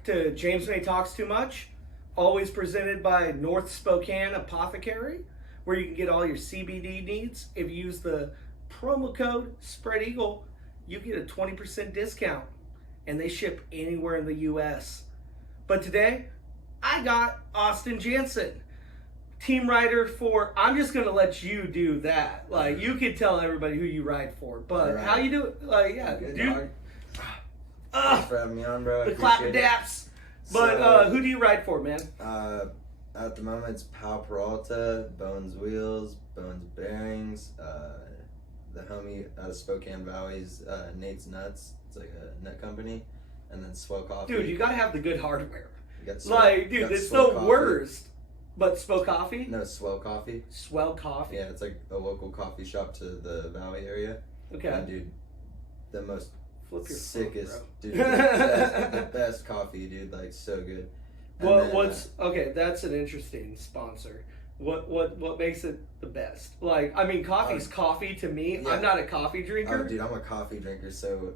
back to James May Talks Too Much, always presented by North Spokane Apothecary, where you can get all your CBD needs. If you use the promo code SpreadEagle, you get a 20% discount, and they ship anywhere in the U.S. But today, I got Austin Jansen, team rider for, I'm just going to let you do that. Like, you can tell everybody who you ride for, but right. how you do it? Like, yeah, Good, dude. Thanks for having me on, bro. The clapping daps. But who do you ride for, man? At the moment, it's Pal Peralta, Bones Wheels, Bones Bearings, the homie out of Spokane Valley's Nate's Nuts. It's like a nut company. And then Swell Coffee. Dude, you gotta have the good hardware. Dude, it's the worst. But Swell Coffee? No, Swell Coffee. Swell Coffee? Yeah, it's like a local coffee shop to the Valley area. Okay. And dude, the most sickest, phone, dude, the best coffee, dude, like so good. Okay, that's an interesting sponsor. What makes it the best? Like, I mean, coffee's coffee to me. Yeah. I'm not a coffee drinker. Oh, dude, I'm a coffee drinker, so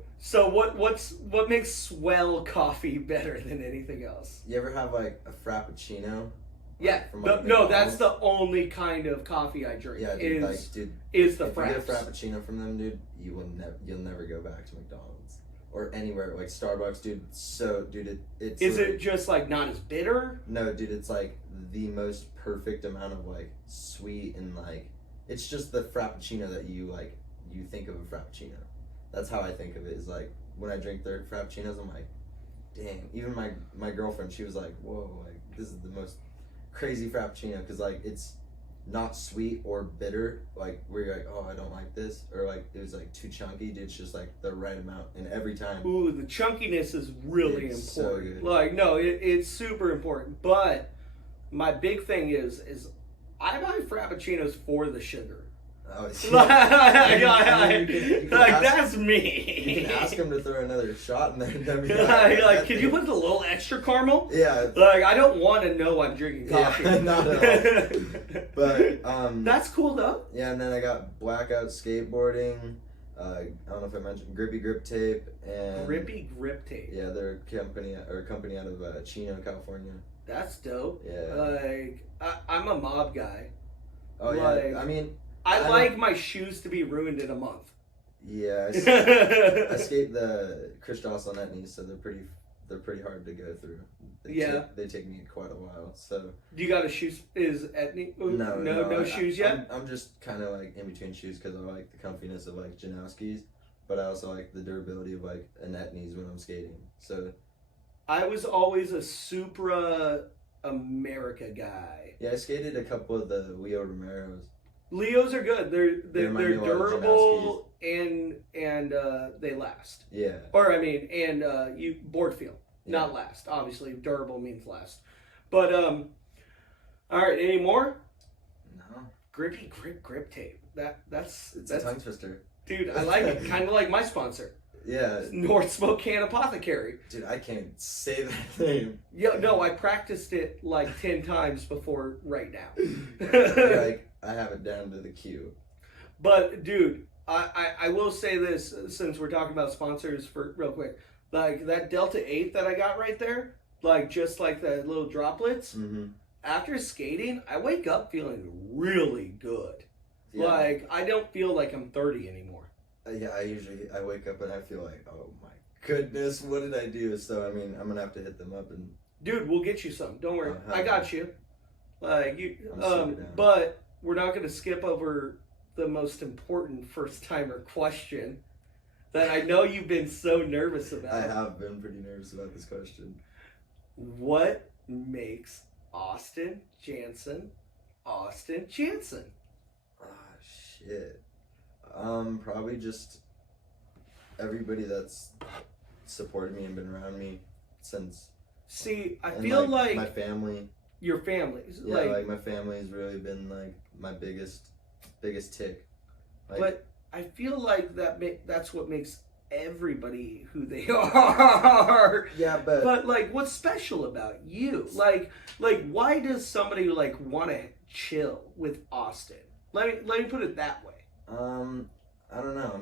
what makes Swell Coffee better than anything else? You ever have like a Frappuccino? Yeah, no, that's the only kind of coffee I drink. Yeah, dude, is the if Fraps. you get a Frappuccino from them, dude, you'll never go back to McDonald's or anywhere like Starbucks, dude. So, dude, it's. Is it just like not as bitter? No, dude, it's like the most perfect amount of like sweet and like it's just the Frappuccino that you think of a Frappuccino. That's how I think of it. Is like when I drink their Frappuccinos, I'm like, dang. Even my girlfriend, she was like, whoa, like this is the most crazy Frappuccino because like it's not sweet or bitter like where you're like, oh, I don't like this, or like it was like too chunky, dude. It's just like the right amount, and every time. Ooh, the chunkiness is really important. So good. Like, no, it's super important. But my big thing is I buy Frappuccinos for the sugar. Oh, that's me. You can ask them to throw another shot in there. Can you put a little extra caramel? Yeah. Like, I don't want to know I'm drinking coffee. Yeah, not at all. But that's cool though. Yeah, and then I got Blackout Skateboarding. I don't know if I mentioned Grippy Grip Tape and Grippy Grip Tape. Yeah, they're a company out of Chino, California. That's dope. Yeah. Like, I'm a mob guy. Oh yeah. I mean. I like my shoes to be ruined in a month. Yeah, I skate the Crystal Etnies, so they're pretty hard to go through. They take me quite a while. So do you got a shoes? Is Etnie? No shoes yet. I'm just kind of like in between shoes because I like the comfiness of like Janowski's, but I also like the durability of like an Etnies when I'm skating. So I was always a Supra America guy. Yeah, I skated a couple of the Leo Romeros. Leos are good. They're durable and they last. Yeah. Or I mean, and you board feel, not last. Obviously, durable means last. But all right. Any more? No. Grippy grip tape. That's a tongue twister. Dude, I like it. Kind of like my sponsor. Yeah. North Spokane Apothecary. Dude, I can't say that name. Yeah, no, I practiced it like 10 times before right now. Like, I have it down to the queue. But, dude, I will say this, since we're talking about sponsors for real quick. Like, that Delta 8 that I got right there, like, just like the little droplets, after skating, I wake up feeling really good. Yeah. Like, I don't feel like I'm 30 anymore. Yeah, I wake up and I feel like, oh my goodness, what did I do? So, I mean, I'm going to have to hit them up and... Dude, we'll get you some. Don't worry. I got you. Like, you, but we're not going to skip over the most important first-timer question that I know you've been so nervous about. I have been pretty nervous about this question. What makes Austin Jansen Austin Jansen? Oh, shit. Probably just everybody that's supported me and been around me since. See, I feel like my family. Your family. Yeah, like my family has really been like my biggest tick. Like, but I feel like that's what makes everybody who they are. Yeah, but like, what's special about you? Like why does somebody like want to chill with Austin? Let me put it that way. I don't know.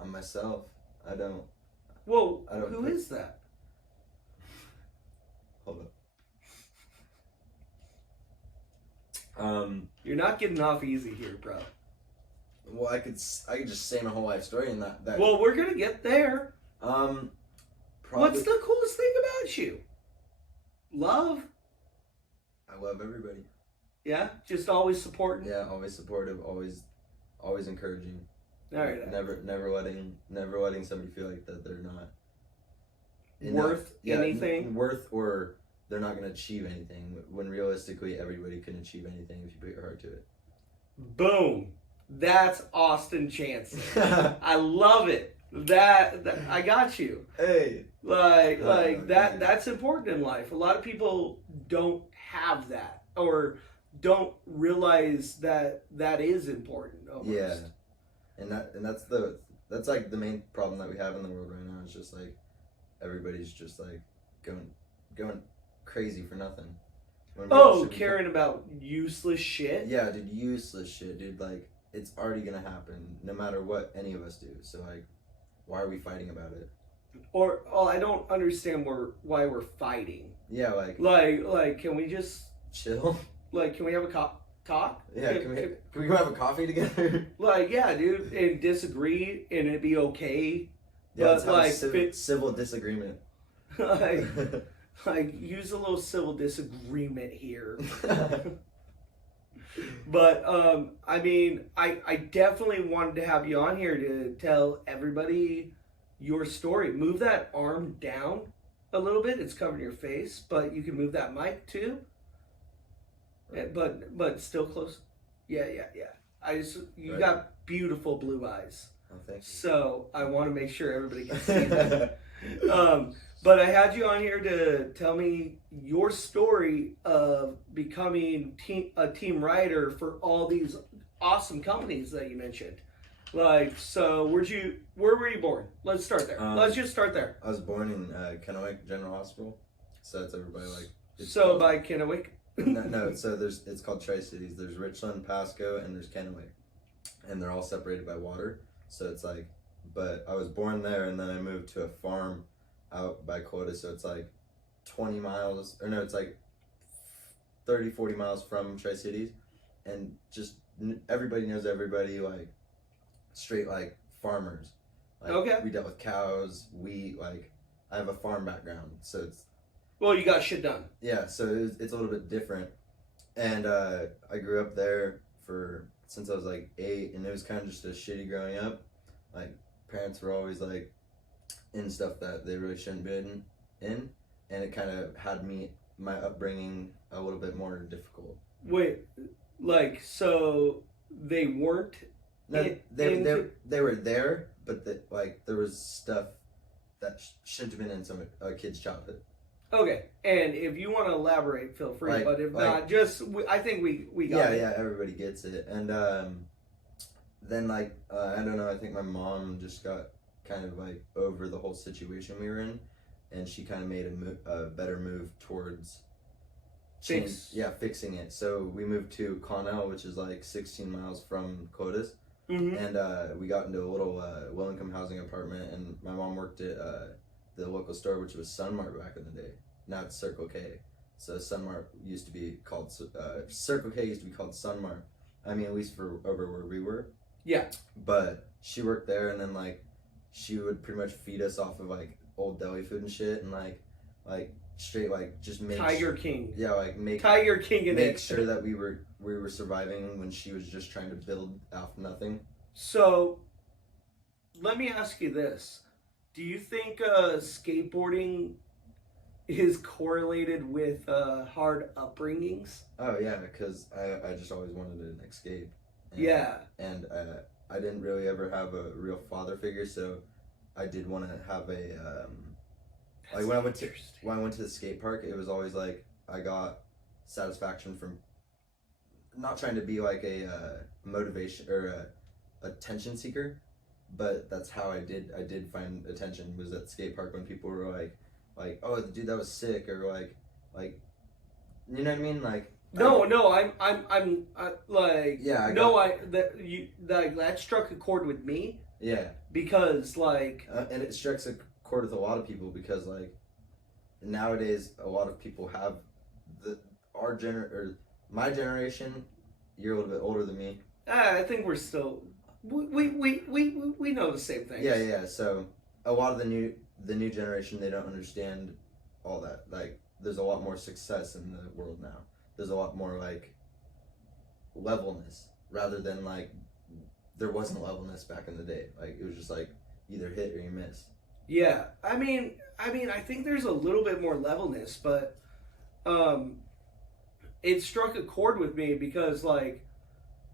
I'm myself. I don't. Well, who is that? Hold up. You're not getting off easy here, bro. Well, I could just say my whole life story and that. Well, we're gonna get there. Probably. What's the coolest thing about you? Love. I love everybody. Yeah, just always supporting. Yeah, always supportive, always encouraging. All right. Never letting somebody feel like that they're not worth anything. Worth or they're not going to achieve anything. When realistically, everybody can achieve anything if you put your heart to it. Boom. That's Austin Jansen. I love it. That I got you. Hey. That's important in life. A lot of people don't have that or don't realize that is important almost. Yeah. And that's like the main problem that we have in the world right now is just like everybody's just like going crazy for nothing. Caring about useless shit? Yeah, dude, useless shit, dude. Like, it's already gonna happen no matter what any of us do. So, like, why are we fighting about it? I don't understand why we're fighting. Yeah, like, can we just chill? Like, can we have a talk? Yeah, can we go have a coffee together? Like, yeah, dude, and disagree, and it'd be okay. Yeah, but like, civil disagreement. like, use a little civil disagreement here. But I mean, I definitely wanted to have you on here to tell everybody your story. Move that arm down a little bit. It's covering your face, but you can move that mic too. But still close. Yeah. You got beautiful blue eyes. Oh, thank you. So I want to make sure everybody can see that. But I had you on here to tell me your story of becoming a team rider for all these awesome companies that you mentioned. Like, so where were you born? Let's start there. Let's just start there. I was born in Kennewick General Hospital. So that's everybody like. So by Kennewick. No, so it's called Tri-Cities. There's Richland, Pasco, and there's Kennewick. And they're all separated by water. So it's like, but I was born there and then I moved to a farm out by Quota. So it's like 20 miles, or no, it's like 30, 40 miles from Tri-Cities. And just everybody knows everybody, like straight like farmers. Like, okay. We dealt with cows, wheat, like I have a farm background. So it's, well, you got shit done. Yeah, so it's a little bit different. And I grew up there since I was like 8, and it was kind of just a shitty growing up. Like, parents were always like in stuff that they really shouldn't been in, and it kind of had my upbringing a little bit more difficult. Wait, like, so they weren't? No, they were there, but there was stuff that shouldn't have been in a kid's childhood. Okay, and if you want to elaborate, feel free. Like, but if not, I think we got it. Yeah, everybody gets it. And then I don't know. I think my mom just got kind of like over the whole situation we were in, and she kind of made a better move towards fixing it. So we moved to Connell, which is like 16 miles from Clovis. Mm-hmm. And we got into a little low-income housing apartment, and my mom worked at the local store, which was Sunmart back in the day. Now it's Circle K. So Sunmart used to be called Circle K used to be called Sunmart. I mean, at least for over where we were. Yeah. But she worked there, and then like she would pretty much feed us off of like old deli food and shit, and like straight like just make Tiger King. Yeah, like make Tiger King in make it. sure that we were surviving when she was just trying to build off nothing. So let me ask you this. Do you think skateboarding is correlated with hard upbringings? Oh yeah, because I just always wanted an escape. And I didn't really ever have a real father figure, so I did want to have a like when I went to the skate park, it was always like I got satisfaction from not trying to be like a motivation or a attention seeker. But that's how I did find attention, was at skate park when people were like, oh, dude, that was sick, or like, you know what I mean, like. No, I'm like. Yeah. That struck a chord with me. Yeah. Because like. And it strikes a chord with a lot of people because like, nowadays a lot of people have my generation. You're a little bit older than me. I think we're still we know the same things. Yeah. So a lot of the new generation, they don't understand all that. Like, there's a lot more success in the world now. There's a lot more like levelness rather than like there wasn't levelness back in the day. Like, it was just like either hit or you miss. Yeah, I mean, I think there's a little bit more levelness, but it struck a chord with me because, like,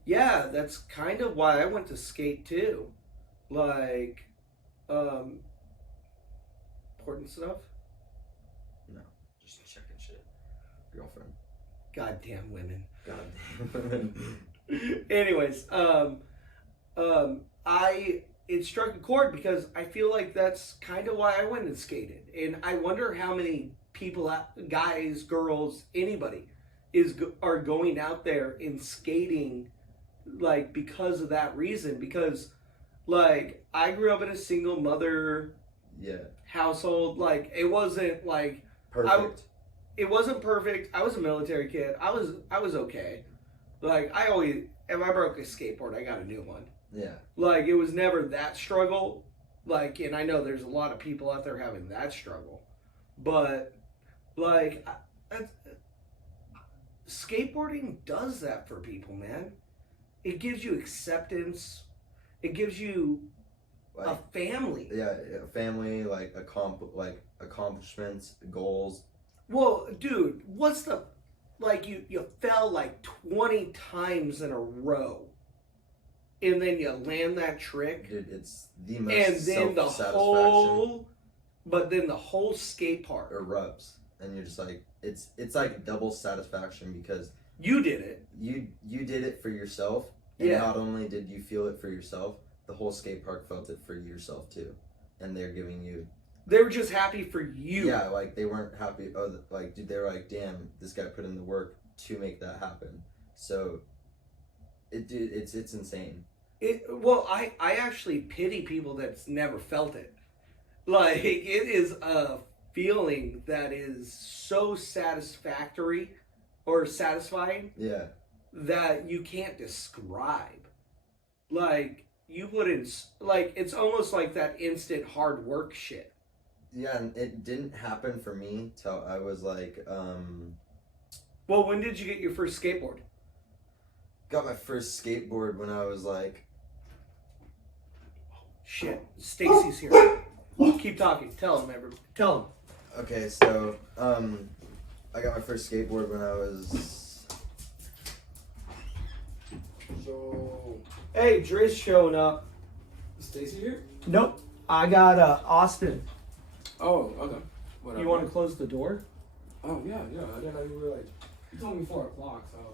yeah, that's kind of why I went to skate too. Like, important stuff. No, just checking shit. Girlfriend. Goddamn women. Goddamn. Anyways, it struck a chord because I feel like that's kind of why I went and skated, and I wonder how many people, guys, girls, anybody, are going out there and skating, like, because of that reason. Because, like, I grew up in a single mother household. Like, it wasn't like perfect. It wasn't perfect. I was a military kid. I was okay. Like, if I broke a skateboard, I got a new one. Yeah. Like, it was never that struggle. Like, and I know there's a lot of people out there having that struggle. But, like, skateboarding does that for people, man. It gives you acceptance. It gives you a family. Yeah, a family, like, accomplishments, goals. Well, dude, what's the... Like, you fell like 20 times in a row. And then you land that trick. Dude, it's the most self-satisfaction. But then the whole skate park erupts. And you're just like, it's like double satisfaction because... You did it. You did it for yourself. And not only did you feel it for yourself, the whole skate park felt it for yourself too. And they're giving you... They were just happy for you. Yeah, like, they weren't happy. Oh, like, dude, they were like, damn, this guy put in the work to make that happen. So, it's insane. Well, I actually pity people that's never felt it. Like, it is a feeling that is so satisfactory or satisfying. Yeah. That you can't describe. Like, you put in, like, it's almost like that instant hard work shit. Yeah, and it didn't happen for me till I was like, Well, when did you get your first skateboard? Got my first skateboard when I was like... Shit, Stacy's here. Keep talking. Tell him, everybody. Tell him. Okay, so, I got my first skateboard when I was... So... Hey, Driz showing up. Is Stacy here? Nope. I got Austin. Oh, okay. Whatever. You want to close the door? Oh, yeah. I didn't know you were like... You told me 4 o'clock, so I was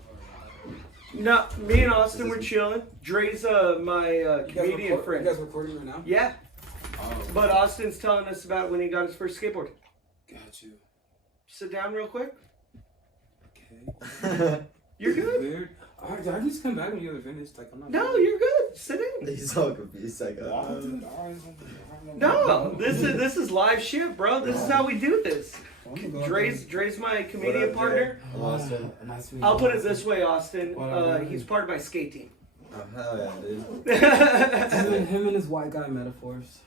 like... No, me and Austin were chilling. Dre's my comedian friend. You guys recording right now? Yeah. Oh. But Austin's telling us about when he got his first skateboard. Got you. Sit down real quick. Okay. You're good? Weird. Alright, did I just come back when you were finished? Like, I'm not... No, you're good. Sit in. He's all confused. Like, No, this is live shit, bro. This is how we do this. Dre's my comedian partner. Austin. Nice to meet you. I'll put it this way, Austin. Whatever. He's part of my skate team. Oh, hell yeah, dude. Him and his white guy metaphors.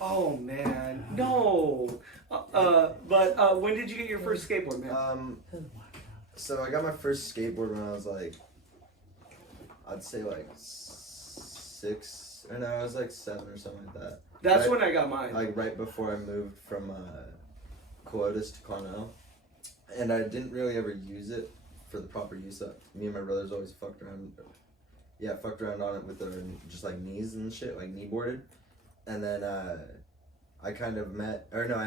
Oh man, no. But when did you get your first skateboard, man? So I got my first skateboard when I was like, I'd say like 6, or no, I was like 7 or something like that. That's right, when I got mine. Like right before I moved from Colotus to Cornell, and I didn't really ever use it for the proper use. Me and my brothers always fucked around on it with our just like knees and shit, like knee boarded. And then I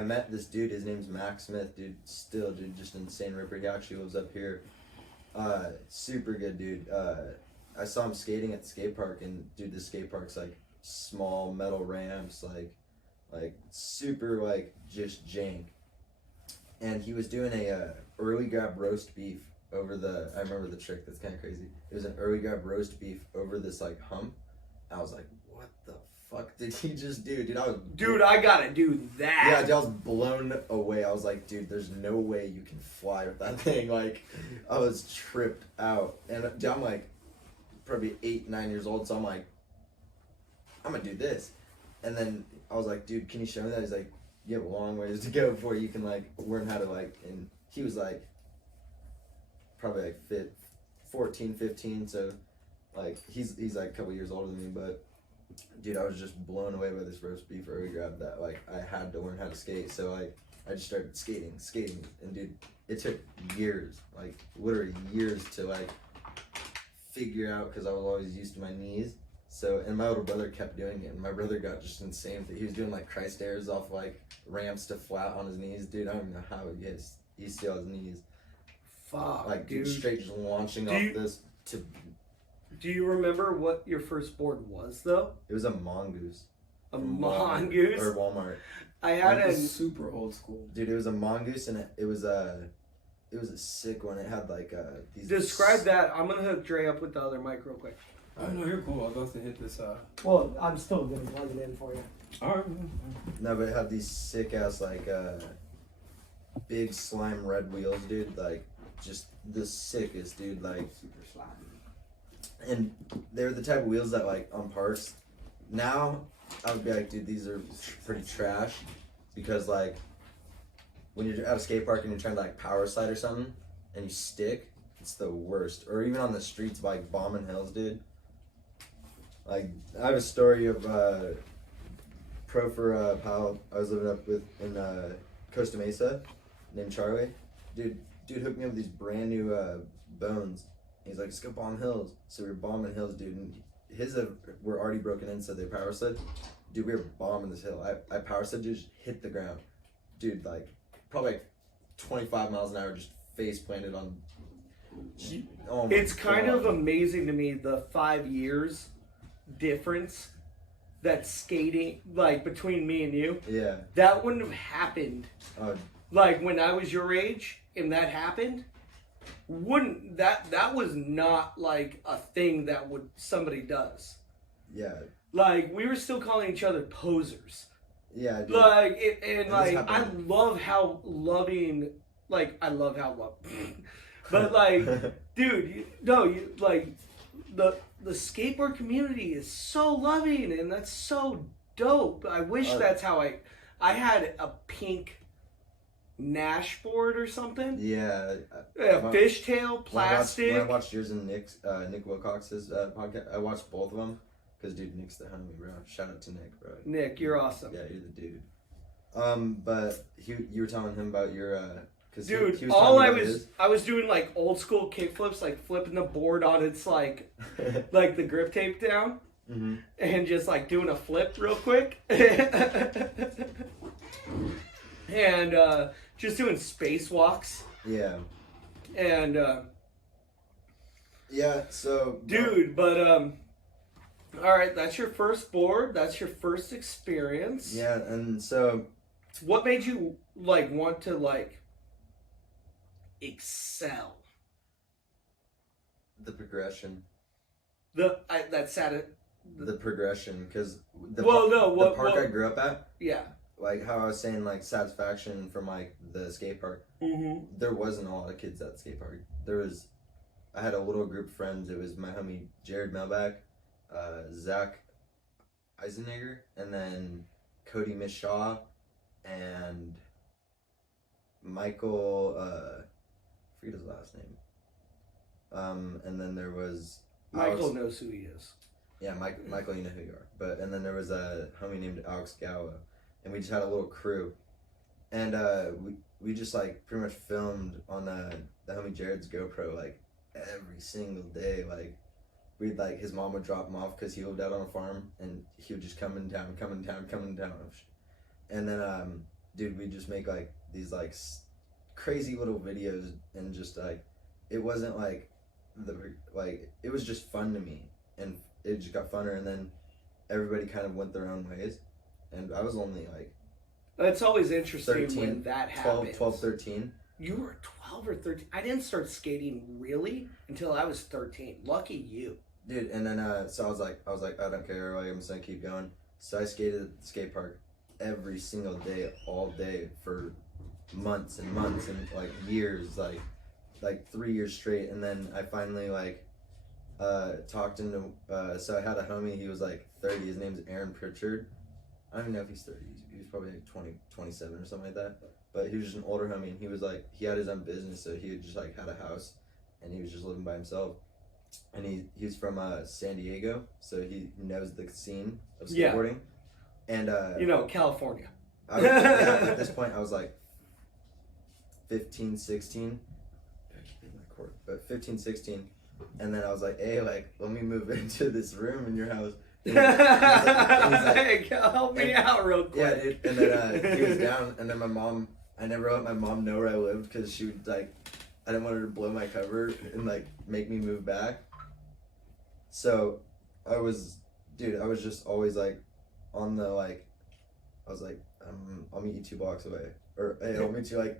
met this dude. His name's Max Smith, dude. Still, dude, just insane ripper. He actually lives up here. Super good dude. I saw him skating at the skate park, and dude, the skate park's like small metal ramps, like super like just jank. And he was doing a early grab roast beef over the. I remember the trick. That's kind of crazy. It was an early grab roast beef over this like hump. I was like, what the fuck did he just do? Dude, I was... Dude, I gotta do that. Yeah, dude, I was blown away. I was like, dude, there's no way you can fly with that thing. Like, I was tripped out. And dude, I'm like, probably 8, 9 years old, so I'm like, I'm gonna do this. And then I was like, dude, can you show me that? He's like, you have a long ways to go before you can, like, learn how to, like, and he was like, probably like 14, 15, so, like, he's like a couple years older than me, but, dude, I was just blown away by this roast beef early grab that, like, I had to learn how to skate, so, like, I just started skating, and, dude, it took years, like, literally years to, like, figure out, because I was always used to my knees, so, and my older brother kept doing it, and my brother got just insane. He was doing, like, Christ airs off, like, ramps to flat on his knees, dude, I don't even know how he still has knees. Fuck, like, dude. Straight just launching off this to... Do you remember what your first board was, though? It was a mongoose. A mongoose? Or Walmart. I had a... super old school. Dude, it was a mongoose, and it was a sick one. It had, like, these... Describe that. I'm gonna hook Dre up with the other mic real quick. Oh, no, you're cool. I was about to hit this, Well, I'm still gonna plug it in for you. Alright. No, but it had these sick-ass, like, big slime red wheels, dude. Like, just the sickest, dude. Like, Super slimy. and they were the type of wheels that, like, on parks, now, I would be like, dude, these are pretty trash, because, like, when you're at a skate park and you're trying to, like, power slide or something, and you stick, it's the worst. Or even on the streets, like, bombing hills, dude. Like, I have a story of, pro for a pal I was living up with in, Costa Mesa, named Charlie. Dude hooked me up with these brand new, bones. He's like, let's go bomb hills. So we were bombing hills, dude, and his were already broken in, so they power slid. Dude, we were bombing this hill. I power slid, dude, just hit the ground. Dude, like, probably like 25 miles an hour, just face planted on. Oh my It's kind God. of amazing to me the 5 years difference that skating, like, between me and you. Yeah. That wouldn't have happened. Oh, Like, when I was your age and that happened, wouldn't that was not like a thing that would somebody does. yeah. Like, we were still calling each other posers. Yeah, dude. Like, and this like, I happened. love how loving, like, I love how love, but like, dude, like, the skateboard community is so loving, and that's so dope. I wish that's how I had a pink Nash board or something. Yeah. A fishtail, plastic. When I watched yours and Nick Wilcox's podcast, I watched both of them. Because, dude, Nick's the homie, bro. Shout out to Nick, bro. Nick, you're awesome. Yeah, you're the dude. But you were telling him about your, cause Dude, he was all telling me about I was doing, like, old school kickflips, like flipping the board on its, like the grip tape down, mm-hmm. and just, like, doing a flip real quick. And just doing spacewalks. Yeah. And Yeah, so dude, but all right, that's your first board, that's your first experience. yeah, and so What made you, like, want to, like, excel? the progression. That's at it. The progression, because the park I grew up at, Yeah. like how I was saying, like, satisfaction from, like, the skate park, Mm-hmm. there wasn't a lot of kids at the skate park. I had a little group of friends. It was my homie Jared Melback, Zach Eisenegger, and then Cody Mishaw, and Michael, I forget his last name. And then there was Michael knows who he is. Yeah, Michael, you know who you are. And then there was a homie named Alex Gowa, and we just had a little crew, and we just, like, pretty much filmed on the homie Jared's GoPro, like, every single day. Like, we'd, like, his mom would drop him off because he lived out on a farm, and he would just come in town, and then dude, we'd just make, like, these, like, crazy little videos, and just, like, it wasn't like it was just fun to me, and it just got funner, and then everybody kind of went their own ways, and I was only, like, It's always interesting 13, when that 12, happens. 12, 13. You were 12 or 13. I didn't start skating really until I was 13. Lucky you. dude. And then so I was like, I don't care. Like, I'm just gonna keep going. So I skated at the skate park every single day, all day for months and months and like years, like 3 years straight. And then I finally like talked into. So I had a homie. He was like 30. His name's Aaron Pritchard. I don't even know if he's 30. He was probably like 20, 27 or something like that. But he was just an older homie, and he was like, he had his own business, so he had just like had a house, and he was just living by himself. And he's from San Diego, so he knows the scene of skateboarding. And California. At this point, I was like 15, 16. I keep hitting my cord, but 15, 16. And then I was like, hey, like, let me move into this room in your house. And Hey, help me out real quick. Yeah, dude. And then he was down, and then my mom, I never let my mom know where I lived because she would like, I didn't want her to blow my cover and like make me move back. So I was just always like on the like, I was like, I'll meet you 2 blocks away, or hey, I'll meet you like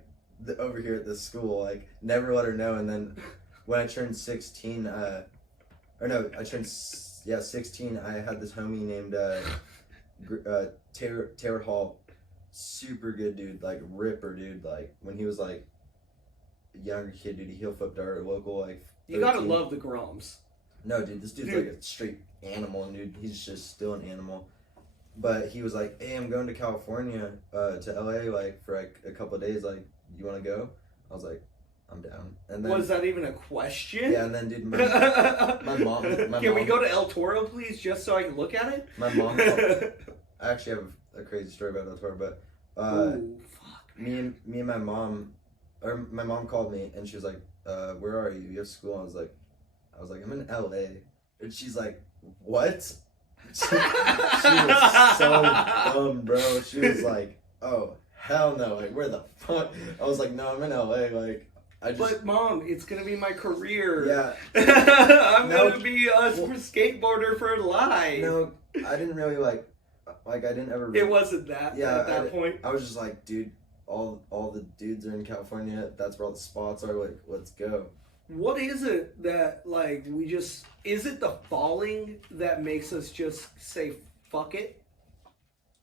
over here at this school. Like, never let her know. And then when I turned 16, I turned 16. I had this homie named Taylor Hall, super good dude, like ripper dude. Like when he was like a younger kid, dude, he heel flipped our local like. 13. You gotta love the Groms. No, dude, this dude's like a straight animal, and dude, he's just still an animal. But he was like, hey, I'm going to California, to LA, like for like a couple of days. Like, you want to go? I was like, I'm down. And then was that even a question? Yeah, and then dude, my mom. Can we go to El Toro, please, just so I can look at it? My mom. I actually have a crazy story about El Toro, but ooh, fuck, me and my mom, or my mom called me and she was like, where are you? You have school? I was like, I'm in LA, and she's like, what? She was so dumb, bro. She was like, oh hell no, like where the fuck? I was like, no, I'm in LA, like. But mom, it's gonna be my career. Yeah. I'm gonna be a skateboarder for life. No, I didn't really like I didn't ever. It wasn't that. Yeah, at that point. I was just like, dude, all the dudes are in California. That's where all the spots are. Like, let's go. What is it that like we just? Is it the falling that makes us just say fuck it?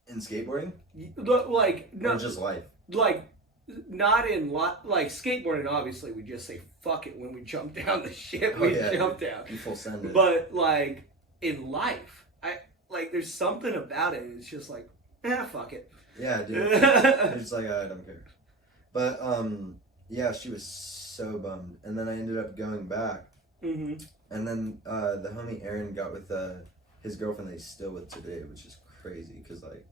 In skateboarding? Like no, or just life. Like. Not in like skateboarding. Obviously, we just say fuck it when we jump down the shit. We jump down. You full send it. But like in life, there's something about it. It's just like, fuck it. Yeah, dude. It's just like I don't care. But yeah, she was so bummed, and then I ended up going back. Mm-hmm. And then the homie Aaron got with his girlfriend that he's still with today, which is crazy because like,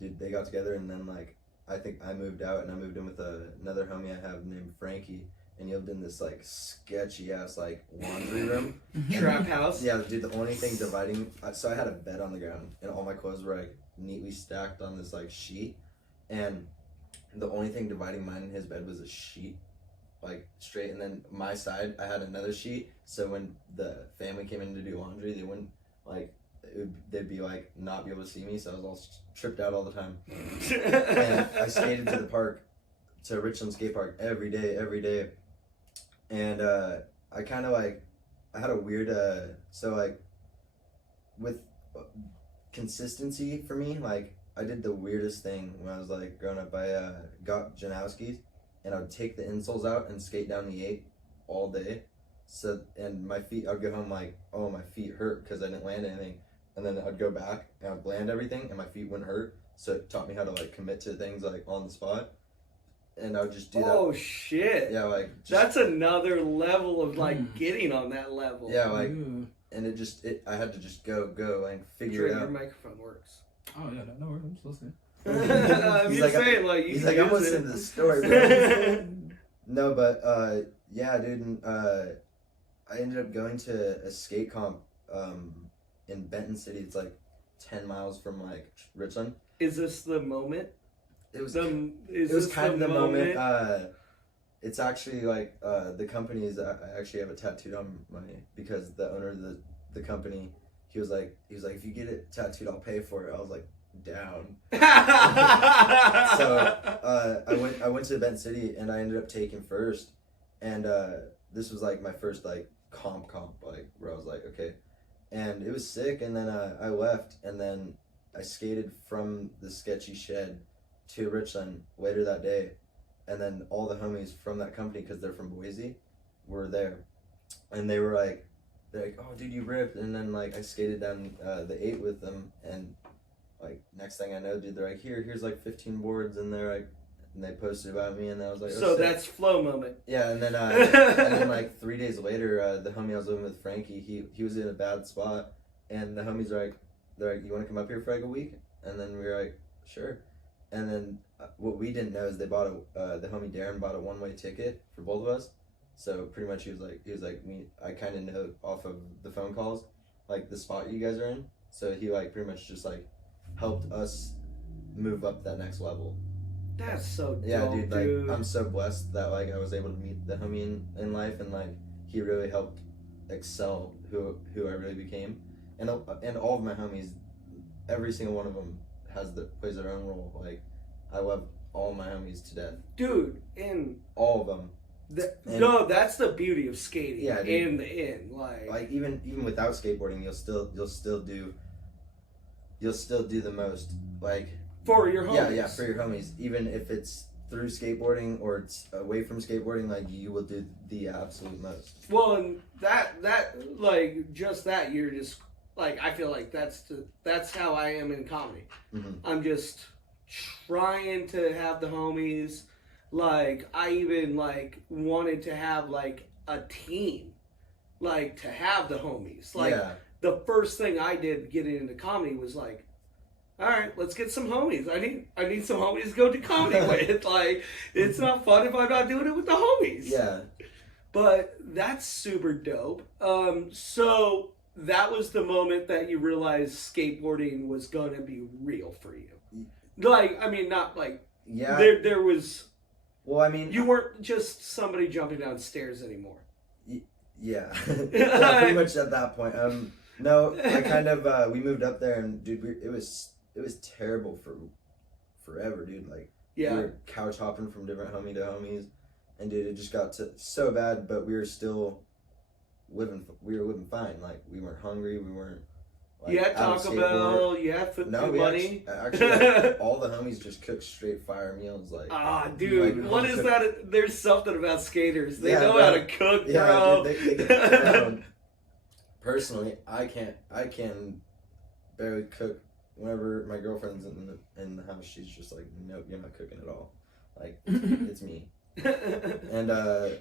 dude, they got together and then like. I think I moved out and I moved in with another homie I have named Frankie, and he lived in this like sketchy ass like laundry room. Trap house? Yeah, dude, the only thing dividing, so I had a bed on the ground and all my clothes were like neatly stacked on this like sheet, and the only thing dividing mine and his bed was a sheet, like straight, and then my side I had another sheet, so when the family came in to do laundry, they wouldn't like, they'd be like not be able to see me, so I was all tripped out all the time. And I skated to the park, to Richland skate park every day, and I kind of like, I had a weird so like with consistency for me, like I did the weirdest thing when I was like growing up. I got Janowski's and I would take the insoles out and skate down the 8 all day. So, and my feet, I'd go home like, oh, my feet hurt because I didn't land anything. And then I'd go back and I'd land everything and my feet wouldn't hurt. So it taught me how to like commit to things like on the spot. And I would just do that. Oh shit. Yeah, like that's another level of like getting on that level. Yeah, like and I had to just go and figure it out. Your microphone works. Oh yeah, no worries, I'm just listening. I'm just saying, like he's like, I'm listening to the story, bro. No, but yeah, dude, and, I ended up going to a skate comp in Benton City. It's like 10 miles from like Richland. Is this the moment? It was kind of the moment. It's actually like the company is. I actually have it tattooed on my, because the owner of the company, he was like, if you get it tattooed, I'll pay for it. I was like, down. So I went to Benton City and I ended up taking first, and this was like my first like comp like where I was like, okay, and it was sick. And then I left, and then I skated from the sketchy shed to Richland later that day, and then all the homies from that company, because they're from Boise, were there, and they're like, oh dude, you ripped. And then like I skated down the 8 with them, and like next thing I know, dude, they're like, here's like 15 boards, and they're like, and they posted about me, and I was like, oh, so sick. that's flow moment. Yeah. And then like 3 days later, the homie I was living with, Frankie, he was in a bad spot, and the homies are like, they're like, you want to come up here for like a week? And then we were like, sure. And then what we didn't know is they bought the homie Darren bought a one-way ticket for both of us. So pretty much he was like I kind of know off of the phone calls like the spot you guys are in. So he like pretty much just like helped us move up that next level. That's so dope, yeah, dude. Like dude. I'm so blessed that like I was able to meet the homie in life, and like he really helped excel who I really became. And all of my homies, every single one of them plays their own role. Like I love all my homies to death, dude. And all of them. No, that's the beauty of skating. Yeah, dude. In the end, like even without skateboarding, you'll still do the most, like for your homies. Yeah, for your homies. Even if it's through skateboarding or it's away from skateboarding, like you will do the absolute most. Well, and that like just that, you're just like, I feel like that's how I am in comedy. Mm-hmm. I'm just trying to have the homies. Like, I even, like, wanted to have, like, a team. Like, to have the homies. Like, yeah. The first thing I did getting into comedy was, like, all right, let's get some homies. I need some homies to go to comedy with. Like, it's not fun if I'm not doing it with the homies. Yeah. But that's super dope. So that was the moment that you realized skateboarding was going to be real for you. Like, I mean, not, like, yeah. There was... Well, I mean, you weren't just somebody jumping down stairs anymore. Yeah, yeah, pretty much at that point. No, I kind of we moved up there, and dude, it was terrible for forever, dude. Like, yeah, we were couch hopping from different homie to homies, and dude, it just got so bad. But we were still living. We were living fine. Like, we weren't hungry. We weren't. Like, you had Taco Bell, you had food money. Actually all the homies just cook straight fire meals. Like, dude, like, what is cook. that? There's something about skaters. They know bro. how to cook, yeah, bro. Dude, they can personally, I can barely cook. Whenever my girlfriend's in the house, she's just like, nope, you're not cooking at all. Like, it's me. And I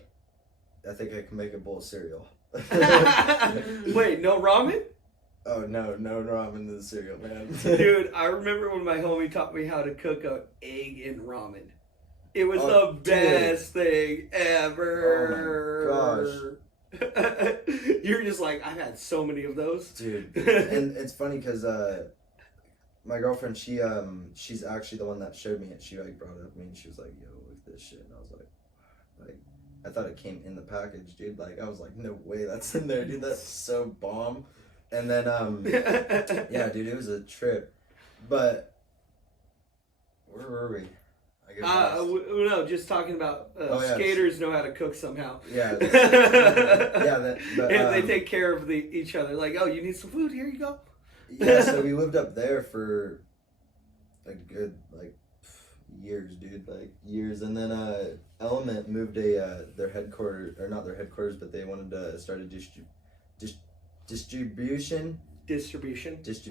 think I can make a bowl of cereal. Wait, no ramen? Oh, no ramen in the cereal, man. Dude, I remember when my homie taught me how to cook an egg in ramen. It was the best thing ever. Oh my gosh. You're just like, I've had so many of those. Dude. And it's funny because my girlfriend, she's actually the one that showed me it. She like brought it up to me and she was like, yo, look at this shit. And I was like, I thought it came in the package, dude. Like, I was like, no way that's in there, dude. That's so bomb. And then, yeah, dude, it was a trip. But, where were we? No, just talking about skaters know how to cook somehow. Yeah. And they take care of each other. Like, oh, you need some food? Here you go. Yeah, so we lived up there for a good, like, years, dude. Like, years. And then Element moved their headquarters, or not their headquarters, but they wanted to start a distribution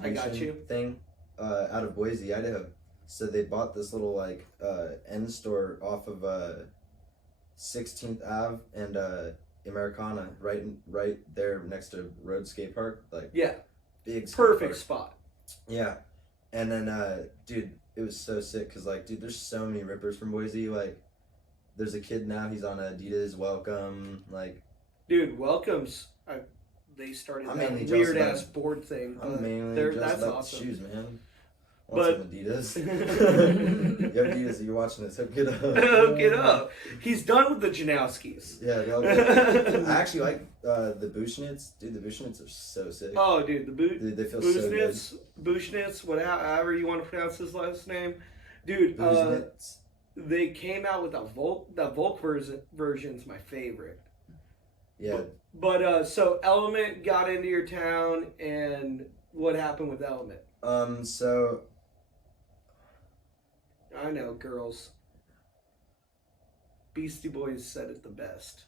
I got you. thing out of Boise, Idaho. So they bought this little like end store off of 16th Ave and Americana, right there next to Road Skate Park. Like, yeah, big perfect spot. Yeah, and then dude, it was so sick because like, dude, there's so many rippers from Boise. Like, there's a kid now, he's on Adidas Welcome. Like, dude, Welcome's. They started that weird ass board thing. I'm mainly that's about awesome. shoes, man. But some Adidas. Yo, Adidas, you're watching this. Hook it up. Hook it up. He's done with the Janowskis. Yeah, they're all good. I actually like the Bushnits. Dude, the Bushnits are so sick. Oh, dude, Dude, they feel so good. Bushnits, however you want to pronounce his last name. Dude, they came out with the Volk version's my favorite. Yeah. But so Element got into your town, and what happened with Element? So I know, girls. Beastie Boys said it the best.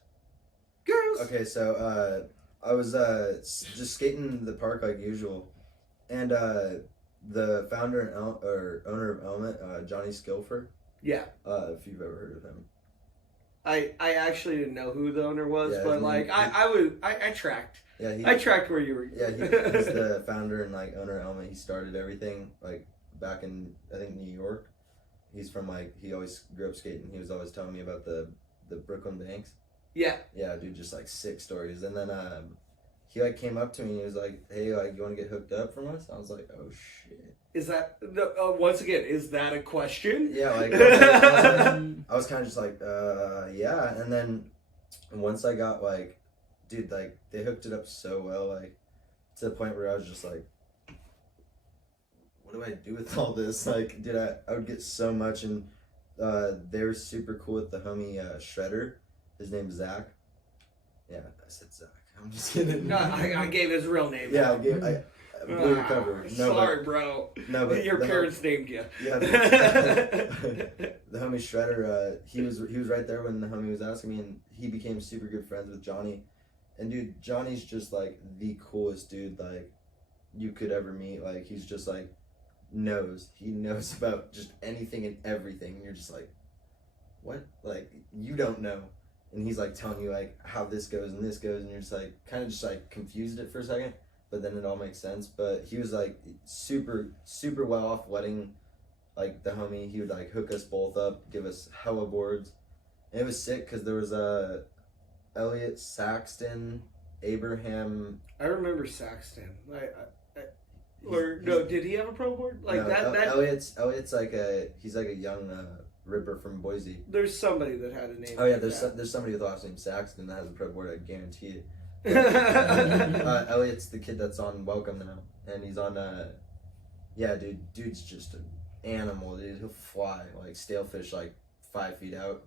Girls. okay, so I was just skating in the park like usual, and the founder and or owner of Element, Johnny Skilfer. Yeah. If you've ever heard of him. I actually didn't know who the owner was, Yeah, but his like name- I tracked. Yeah, I tracked where you were. Yeah, he's the founder and like owner of Element. He started everything like back in I think New York. He's from like he always grew up skating. He was always telling me about the Brooklyn Banks. Yeah. Yeah, dude, just like sick stories. And then he like came up to me and he was like, "Hey, like you want to get hooked up from us?" I was like, "Oh shit." Is that once again? Is that a question? Yeah, like I was kind of just like, yeah. And then once I got like, dude, like they hooked it up so well, like to the point where I was just like, what do I do with all this? Like, dude, I would get so much, and they were super cool with the homie Shredder. His name's Zach. Yeah, I said Zach. I'm just kidding. No, I gave his real name. Yeah, I blew your cover. No, Sorry, bro. No, but your parents named you. Yeah, the homie Shredder, he was right there when the homie was asking me, and he became super good friends with Johnny. And dude, Johnny's just like the coolest dude like you could ever meet. Like he's just like he knows about just anything and everything. And you're just like, what? Like you don't know. And he's like telling you like how this goes and this goes, and you're just like kind of just like confused it for a second, but then it all makes sense. But he was like super well off letting like the homie. He would like hook us both up, give us hella boards, and it was sick because there was Elliot, Saxton, Abraham. I remember Saxton. Did he have a pro board like no, that? Elliot's like he's like a young ripper from Boise. There's somebody that had a name. Oh yeah, like there's somebody with the last name Saxton that has a pro board. I guarantee it. that. Elliot's the kid that's on Welcome now, and he's on. Yeah, dude's just an animal, dude. He'll fly like stalefish, like 5 feet out.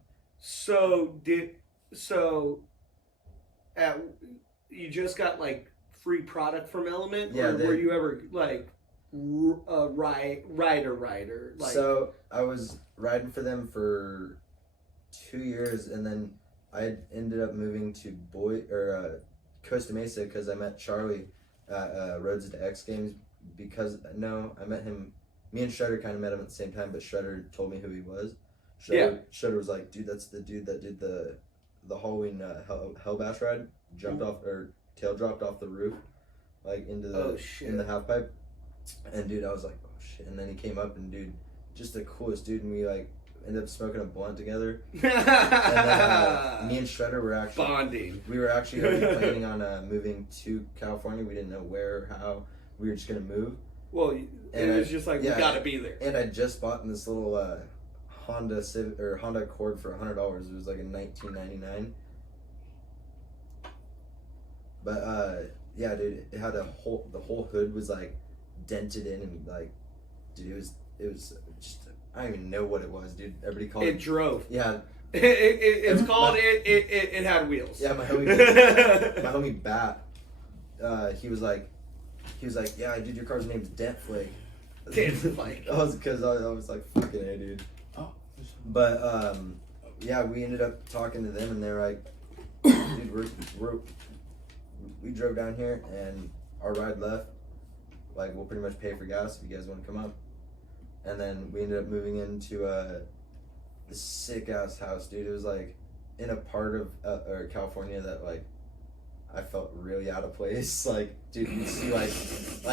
You just got like free product from Element, Yeah, or were you ever like rider? Like, so I was riding for them for 2 years, and then I ended up moving to Costa Mesa because I met Charlie at Roads to X Games. I met him. Me and Shredder kind of met him at the same time, but Shredder told me who he was. Shredder was like, dude, that's the dude that did the Halloween Hell Bash ride. Jumped off or tail dropped off the roof, like into the in the half pipe. And dude, I was like, oh shit. And then he came up and dude, just the coolest dude. And we like ended up smoking a blunt together. And then me and Shredder were actually bonding. We were actually already planning on moving to California. We didn't know where or how. We were just gonna move. Well, it was just like we gotta be there. And I just bought this little Honda Civic or Honda Accord for $100. It was like in 1999. But yeah, dude, it had the whole hood was like dented in, and like, dude, it was just I don't even know what it was, dude. Everybody called it drove. Yeah. It's called it had wheels. Yeah, my homie Bat, he was like, yeah, dude, your car's name's Dent Flake. Dent Flake. I was like, fucking A, dude. Oh. But yeah, we ended up talking to them, and they're like, dude, we drove down here, and our ride left. Like, we'll pretty much pay for gas if you guys want to come up. And then we ended up moving into this sick ass house, dude. It was like in a part of California that like I felt really out of place. Like, dude, you see like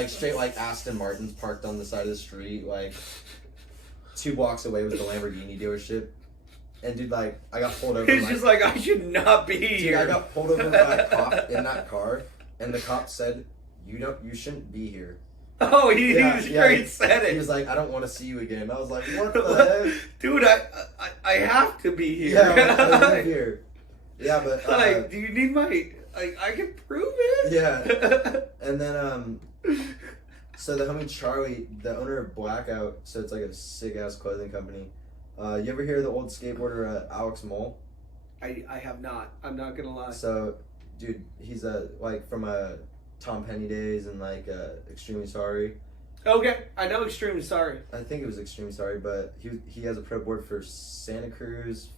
straight like Aston Martins parked on the side of the street. Like 2 blocks away was the Lamborghini dealership. And dude, like I got pulled over. It's just like I should not be here. I got pulled over by a cop in that car, and the cop said, "You shouldn't be here." Oh, he straight said it. He was like, "I don't want to see you again." I was like, "What the heck?" Dude, I have to be here. Yeah, I live here. Yeah, but like, do you need my? I can prove it. Yeah. And then so the homie Charlie, the owner of Blackout, so it's like a sick ass clothing company. You ever hear of the old skateboarder Alex Mole? I have not. I'm not gonna lie. So, dude, he's like from Tom Penny days and like Extremely Sorry. Okay, I know Extremely Sorry. I think it was Extremely Sorry, but he has a pro board for Santa Cruz.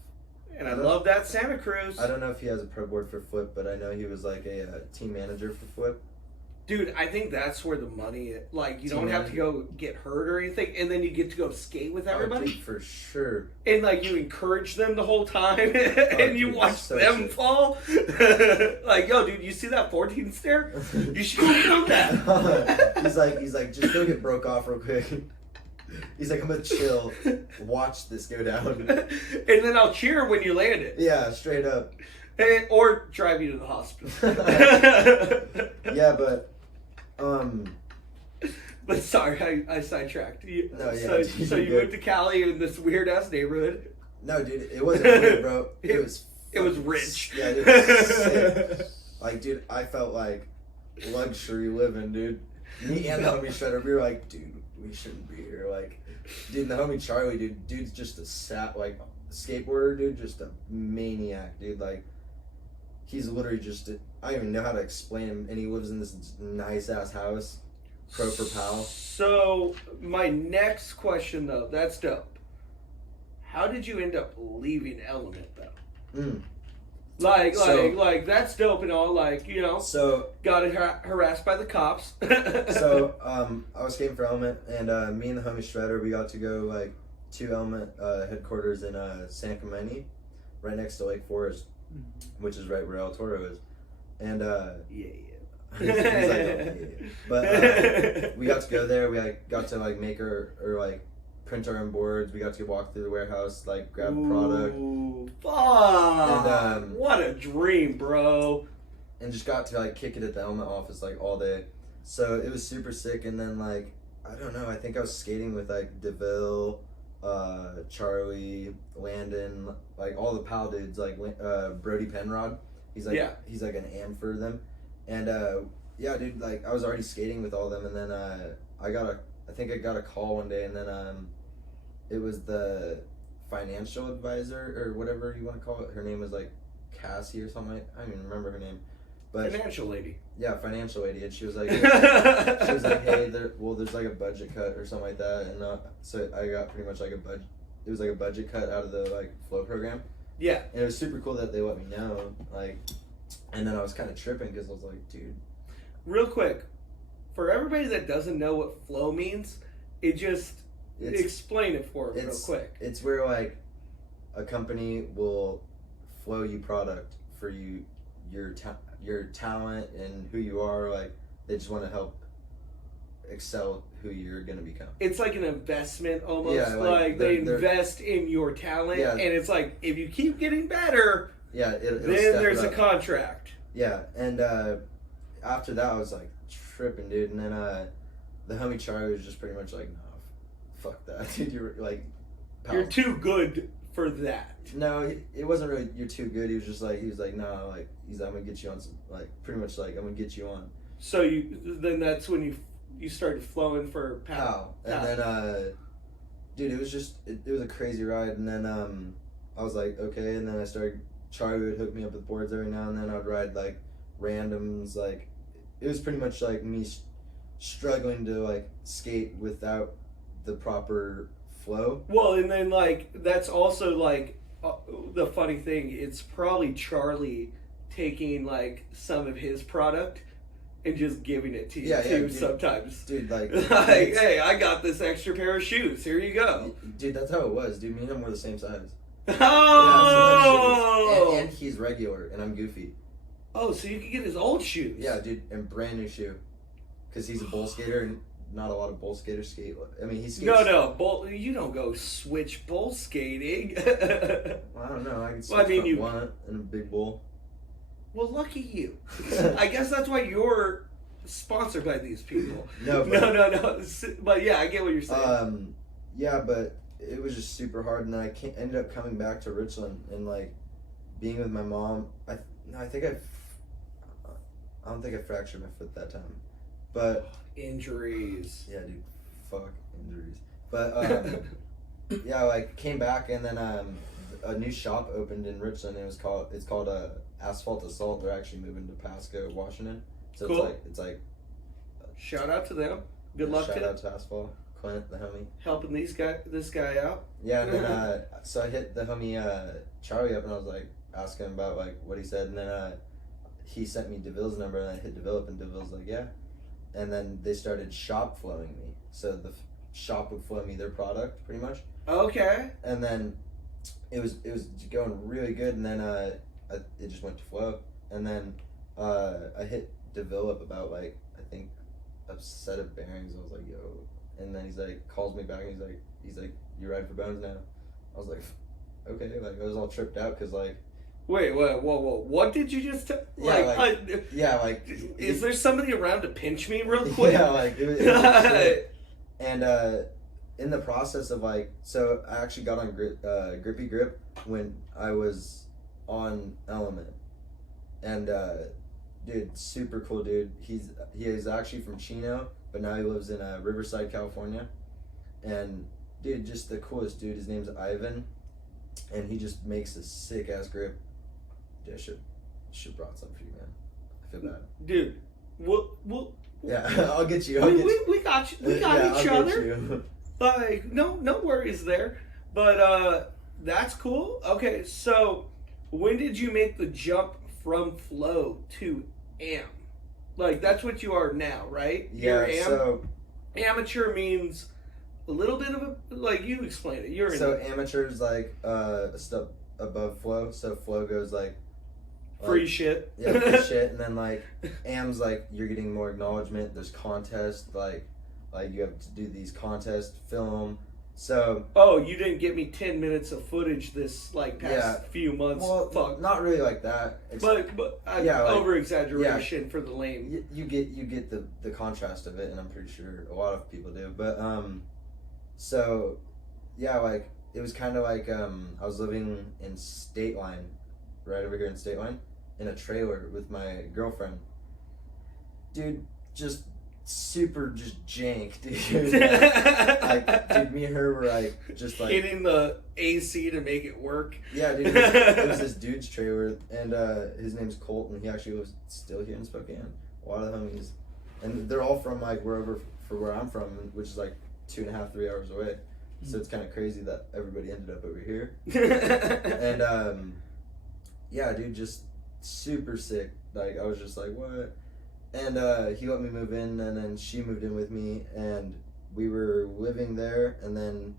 And I love that Santa Cruz. I don't know if he has a pro board for Flip, but I know he was like a team manager for Flip. Dude, I think that's where the money is. Like, you Team don't have to manager. go get hurt or anything, and then you get to go skate with Oh, everybody. dude, for sure. And, like, you encourage them the whole time, and you dude, watch so them sick. fall. Like, yo, dude, you see that 14 stair? You should go film that. he's like, just go get broke off real quick. He's like, I'm gonna chill, watch this go down. And then I'll cheer when you land it. Yeah, straight up. Or drive you to the hospital. Yeah, but But sorry, I sidetracked. You, No, yeah, so dude, so you you're moved to Cali in this weird ass neighborhood. no, dude, it wasn't weird, bro. It was fucking rich. Yeah, it was sick. Like, dude, I felt like luxury living, dude. Me and the homie Shredder, we were like, dude, we shouldn't be here. Like, dude, the homie Charlie, dude's just a skateboarder, dude, just a maniac, dude. Like, he's literally just, I don't even know how to explain him, and he lives in this nice ass house, pro for pal. So my next question though, that's dope. How did you end up leaving Element though? Like that's dope and all. Like, you know, So, got harassed by the cops. so I was skating for Element, and me and the homie Shredder, we got to go like to Element headquarters in San Clemente, right next to Lake Forest, which is right where El Toro is, and Yeah. he's like, oh, yeah. But we got to go there. We got to like make or like print our own boards. We got to walk through the warehouse, like grab product, Ooh, fuck! And, What a dream, bro. and just got to like kick it at the Element office like all day. So it was super sick. And then like I don't know. I think I was skating with like DeVille, Charlie, Landon, like all the pal dudes, like Brody Penrod. He's like he's like an am for them. And yeah, dude, like I was already skating with all them, and then I think I got a call one day, and then it was the financial advisor or whatever you want to call it. Her name was like Cassie or something. I don't even remember her name, but Financial lady. yeah, financial lady, and she was like, hey, there's like a budget cut or something like that, and so I got pretty much like a budget. It was like a budget cut out of the like flow program. Yeah. And it was super cool that they let me know, like. And then I was kind of tripping because I was like, dude. Real quick, for everybody that doesn't know what flow means, explain it for them real quick. It's where like a company will flow you product for your talent and who you are. Like they just want to help excel who you're gonna become. It's like an investment almost. Yeah, like they they're invest in your talent, Yeah. and it's like if you keep getting better, Yeah, it'll then step there's it a up. contract. Yeah, and after that I was like tripping, dude. And then the homie Charlie was just pretty much like, no, fuck that, dude. You're like, pal. You're too good for that. No, it wasn't really you're too good. He was like, no, like I'm gonna get you on some, like pretty much like I'm gonna get you on. So then that's when you started flowing for Pal. And then dude, it was a crazy ride. And then I was like, okay. And then Charlie would hook me up with boards every now and then. I'd ride like randoms. Like it was pretty much like me struggling to like skate without the proper flow. Well, and then like that's also like the funny thing. It's probably Charlie taking like some of his product and just giving it to you too. Dude, sometimes, dude, like hey, I got this extra pair of shoes. Here you go. Dude, that's how it was. Dude, me and him were the same size. Oh, Yeah, and he's regular, and I'm goofy. Oh, so you can get his old shoes. Yeah, dude, and brand new shoe, because he's a bowl skater, and not a lot of bowl skaters skate. I mean, he skates. No, you don't go switch bowl skating. Well, I don't know. I can switch one in a big bowl. Well, lucky you. I guess that's why you're sponsored by these people. No. But yeah, I get what you're saying. Yeah, but it was just super hard, and then I ended up coming back to Richland and like being with my mom. I don't think I fractured my foot that time, but Injuries. yeah, dude, fuck injuries. But yeah, like came back, and then a new shop opened in Richland. And it's called Asphalt Assault. They're actually moving to Pasco, Washington. So Cool. it's like Shout out to them. Good luck shout to out to Asphalt, Clint, the homie. helping this guy out. Yeah, and then so I hit the homie Charlie up, and I was like asking him about like what he said, and then he sent me DeVille's number, and I hit DeVille up, and DeVille's like, yeah. And then they started shop flowing me, so the shop would flow me their product pretty much. Okay. And then it was going really good, and then it just went to flow, and then I hit DeVille up about like I think a set of bearings. I was like, yo, and then he's like calls me back, and he's like you ride for Bones now? I was like, okay, like I was all tripped out because like. Wait, whoa, what did you just tell? Yeah, like is there somebody around to pinch me real quick? Yeah, like it was and in the process of like, so I actually got on Grippy Grip when I was on Element, and dude, super cool dude. He is actually from Chino, but now he lives in Riverside, California, and dude, just the coolest dude. His name's Ivan, and he just makes a sick ass grip. Dude, I should brought some for you, man. I feel bad. Dude, we'll yeah, I'll get you. We got you. We got each other. Like, no worries there. But that's cool. Okay, so when did you make the jump from flow to am? Like, that's what you are now, right? Yeah. So amateur means a little bit of a, like, you explain it. You're so amateur is like a step above flow. So flow goes like free shit. Yeah, free shit, and then like am's like you're getting more acknowledgement. There's contests like you have to do these contests, film. So oh, you didn't get me 10 minutes of footage this like past few months. Well, fuck. Not really like that. But yeah, like, over exaggeration for the lame. You get the contrast of it, and I'm pretty sure a lot of people do. But so yeah, like it was kind of like I was living in State Line, right over here in State Line, in a trailer with my girlfriend. Dude, just super just jank, dude. Like, dude, me and her were like just like hitting the AC to make it work. Yeah, dude. It was this dude's trailer, and his name's Colt, and he actually lives still here in Spokane. A lot of the homies, and they're all from like wherever for where I'm from, which is like 2.5, 3 hours away. So it's kind of crazy that everybody ended up over here. And yeah, dude, just super sick. Like I was just like, what? And he let me move in, and then she moved in with me, and we were living there, and then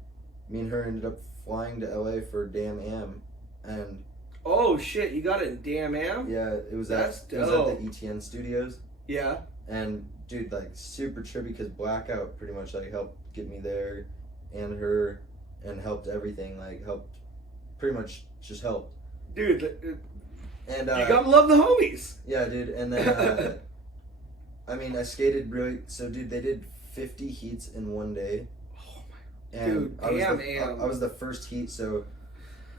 me and her ended up flying to LA for Damn Am, and oh shit, you got it in Damn Am? Yeah, it was at the ETN Studios. Yeah. And dude, like super trippy because Blackout pretty much like helped get me there, and her, and helped everything, like helped, pretty much just helped. Dude, and you gotta love the homies. Yeah, dude, and then I mean, I skated really. So, dude, they did 50 heats in one day. Oh my! And dude, I was the first heat. So,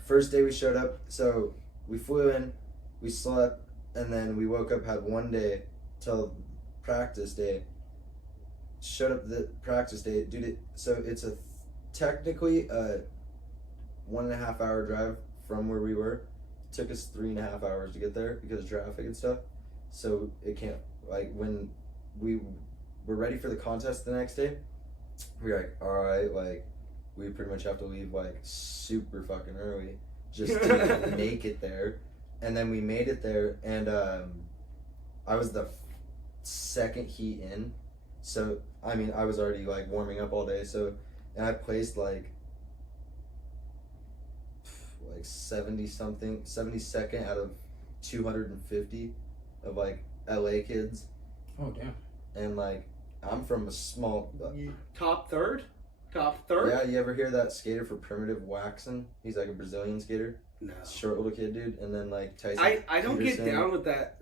first day we showed up. So we flew in, we slept, and then we woke up. Had one day till practice day. Showed up the practice day, dude. So it's technically a 1.5 hour drive from where we were. It took us 3.5 hours to get there because of traffic and stuff. So it can't. Like, when we were ready for the contest the next day, we were like, all right, like, we pretty much have to leave, like, super fucking early just to make it there. And then we made it there, and I was the second heat in. So, I mean, I was already, like, warming up all day. So, and I placed, like 72nd out of 250 of, like, LA kids. Oh damn! And like I'm from a small top third. Yeah, you ever hear that skater for Primitive Waxen? He's like a Brazilian skater. No. Short little kid, dude. And then like Tyson. I don't Peterson. get down with that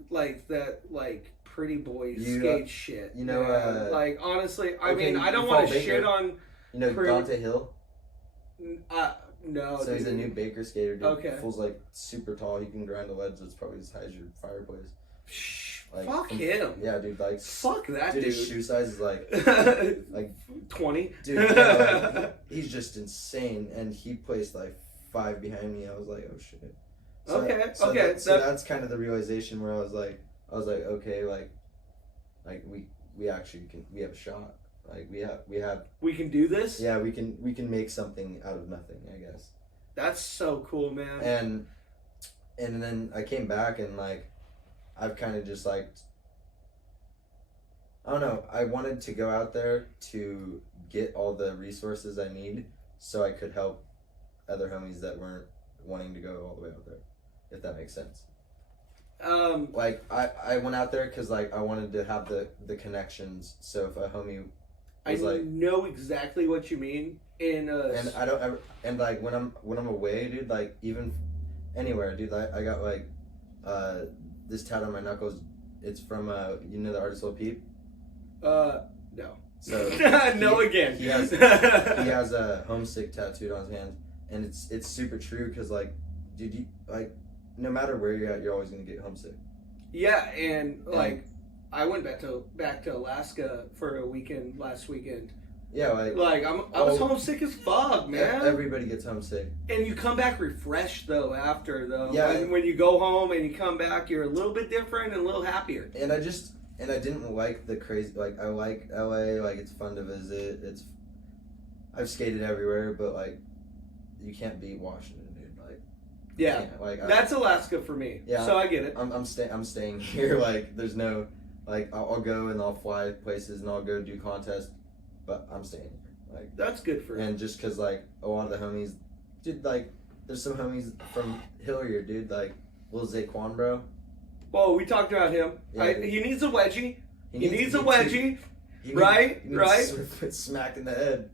pretty boy skate shit. You know, like honestly, I okay, mean, I don't want to shit on. You know Dante Hill. No. So he's a new Baker skater, dude. Okay. Fool's like super tall. He can grind a ledge that's probably as high as your fireplace. Like, fuck him. Yeah, dude. Like, fuck that dude. His shoe size is like 20. Dude, yeah, like, he's just insane, and he placed like 5 behind me. I was like, oh shit. So Okay. So that's kind of the realization where I was like, okay, like we actually we have a shot. Like we can do this. Yeah, we can make something out of nothing, I guess. That's so cool, man. And then I came back and like I've kind of just like, I don't know, I wanted to go out there to get all the resources I need so I could help other homies that weren't wanting to go all the way out there, if that makes sense. Like I went out there because like I wanted to have the connections, so if a homie was I know exactly what you mean. And I don't ever, and like when I'm away, dude, like even anywhere, dude, I got like this tattoo on my knuckles. It's from you know the artist Lil Peep. No. So no again. He has a homesick tattooed on his hand, and it's super true because like, dude, you like no matter where you're at, you're always gonna get homesick. Yeah, and like I went back to Alaska for a weekend last weekend. Yeah, like I was homesick as fuck, man. Everybody gets homesick, and you come back refreshed though after though. Yeah, when you go home and you come back, you're a little bit different and a little happier. And I didn't like the crazy. Like I like LA. Like it's fun to visit. I've skated everywhere, but like you can't beat Washington, dude. Like yeah, that's Alaska for me. Yeah, so I get it. I'm staying here. Like there's no like I'll go and I'll fly places and I'll go do contests, but I'm staying here. Like that's good for you. And just cause like a lot of the homies, dude. Like there's some homies from Hilliard, dude. Like Lil Zaquan, bro. Well, we talked about him. Yeah, he needs a wedgie. He needs a wedgie. Right? Smacked in the head.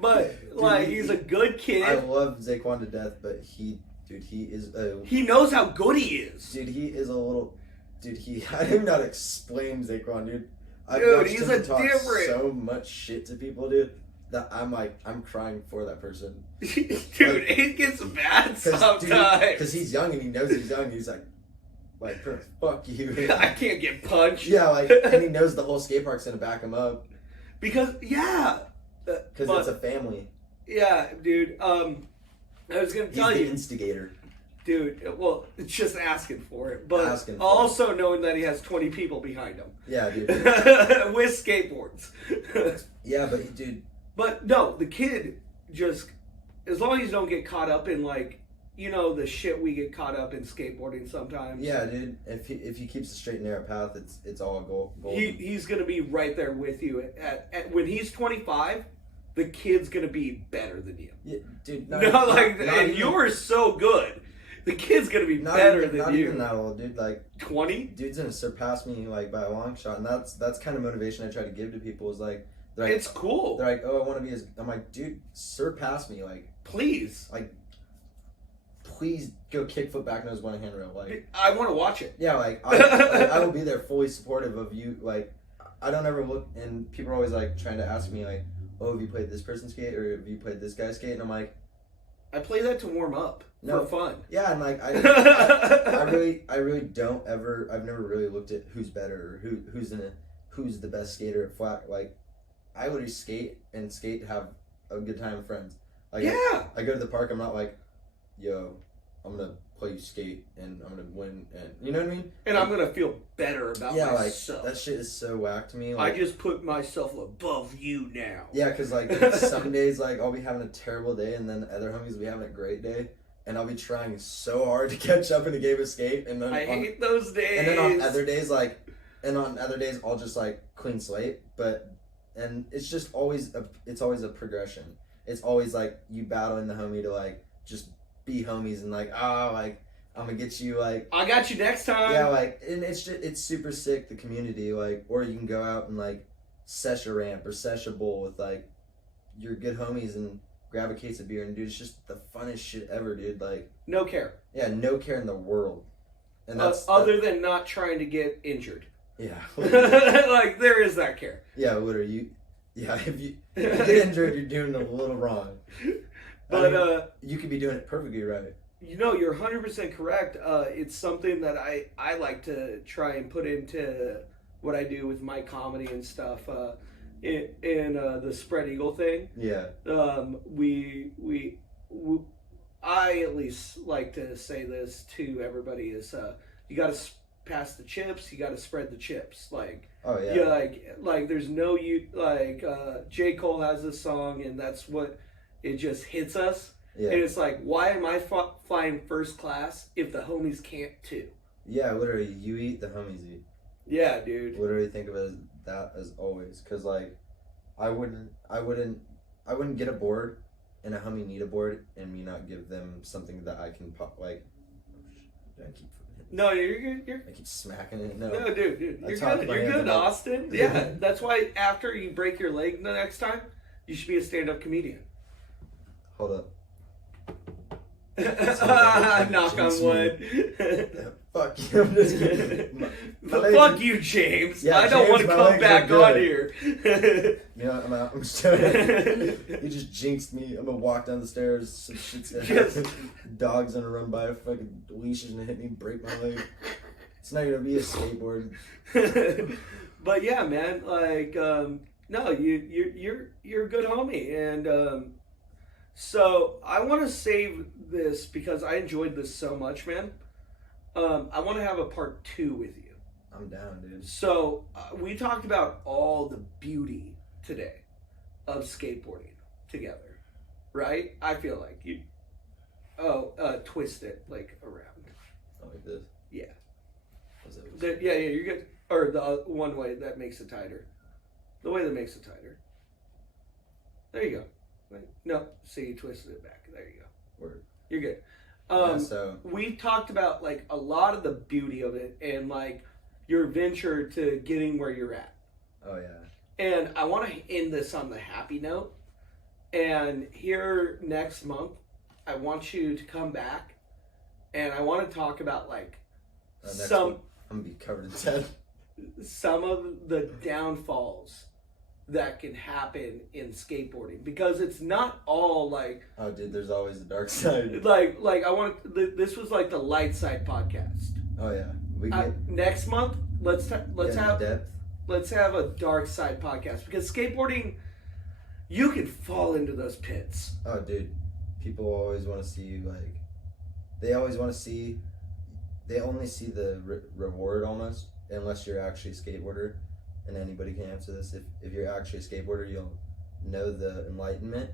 But like he's a good kid. I love Zaquan to death, but he is he knows how good he is. Dude, he is a little. Dude, I don't know how to explain Zaquan, dude. Dude, he's a different. So much shit to people, dude. That I'm crying for that person. Dude, it gets bad sometimes. Because he's young and he knows he's young. And he's like, fuck you. I can't get punched. Yeah, and he knows the whole skate park's gonna back him up. Because it's a family. Yeah, dude. I was gonna tell you. He's the instigator. Dude, well, it's just asking for it, but also knowing that he has 20 people behind him. Yeah, dude. With skateboards. Yeah, but dude. But no, the kid just, as long as you don't get caught up in like, you know, the shit we get caught up in skateboarding sometimes. Yeah, dude. If he keeps a straight and narrow path, it's all gold. He's gonna be right there with you. At when he's 25, the kid's gonna be better than you. Yeah, dude. You were so good. The kid's gonna be better than you. Not even that old, dude. Like 20. Dude's gonna surpass me like by a long shot, and that's kind of motivation I try to give to people. Is like, it's cool. They're like, oh, I want to be as. I'm like, dude, surpass me, like, please, please go kickflip back nose one handrail. Like, I want to watch it. Yeah, I will be there, fully supportive of you. Like, I don't ever look, and people are always like trying to ask me like, oh, have you played this person's skate or have you played this guy's skate? And I'm like, I play that to warm up. For fun. Yeah, and like I really don't ever. I've never really looked at who's better or who's the best skater at flat. Like I literally skate, have a good time with friends. Like yeah. I go to the park. I'm not like, yo, I'm gonna play skate and I'm gonna win, and you know what I mean. And I'm gonna feel better about myself. Like that shit is so whack to me. Like, I just put myself above you now. Yeah, because like some days like I'll be having a terrible day, and then other homies will be having a great day. And I'll be trying so hard to catch up in a game of skate, and then I hate those days. And then on other days, I'll just like clean slate. And it's just always a progression. It's always like you battling the homie to like just be homies and like I'm gonna get you like I got you next time. Yeah, and it's super sick, the community, like, or you can go out and like sesh a ramp or sesh a bowl with like your good homies and grab a case of beer, and dude, it's just the funnest shit ever, dude. Like no care. Yeah, no care in the world. And that's other than not trying to get injured. Yeah. Like there is that care. Yeah, literally. If you get injured, you're doing it a little wrong. But you could be doing it perfectly right. You know, you're 100% correct. It's something that I like to try and put into what I do with my comedy and stuff. In the spread eagle thing. Yeah. I at least like to say this to everybody is you got to pass the chips. You got to spread the chips. Like Oh yeah. yeah, like there's no you like J. Cole has this song and that's what it just hits us. Yeah. And it's like, why am I flying first class if the homies can't too? Yeah, literally, you eat, the homies eat. Yeah, dude. Literally think of it as that as always, cause like, I wouldn't get a board, and a homie need a board, and me not give them something that I can pop like. I keep. No, you're good. I keep smacking it. No, No, dude, you're I good. talk my You're hands good, about- Austin. Yeah, that's why after you break your leg the next time, you should be a stand-up comedian. Hold up. Knock on wood. Fuck you. I'm just kidding. My legs Fuck are- you, James. Yeah, I don't James, want to my come legs are back good. on here. You know, I'm out. I'm just you just jinxed me. I'm gonna walk down the stairs. Some shit's gonna happen. Dog's gonna run by. Fucking leash is gonna hit me, break my leg. It's not gonna be a skateboard. But yeah, man, like no, you're a good homie, and so I want to save this because I enjoyed this so much, man. I want to have a part 2 with you. I'm down, dude. So we talked about all the beauty today of skateboarding together, right? I feel like you. Twist it like around. Oh, like this. Yeah. What's that? Yeah, you're good. Or the one way that makes it tighter. The way that makes it tighter. There you go. Wait, no, see, you twisted it back. There you go. Word. You're good. Yeah, so We talked about like a lot of the beauty of it and like your venture to getting where you're at. oh yeah. And I want to end this on the happy note. And here next month, I want you to come back and I want to talk about like Next some week, I'm gonna be covered in ten. some of the downfalls that can happen in skateboarding because it's not all like Oh, dude, there's always a dark side. like I want this was like the light side podcast. Oh yeah. We get Next month let's get have in depth. let's have a dark side podcast because skateboarding you can fall into those pits. Oh, dude, people always want to see you like. They always want to see. They only see the reward almost, unless you're actually a skateboarder, and anybody can answer this. If you're actually a skateboarder, you'll know the enlightenment.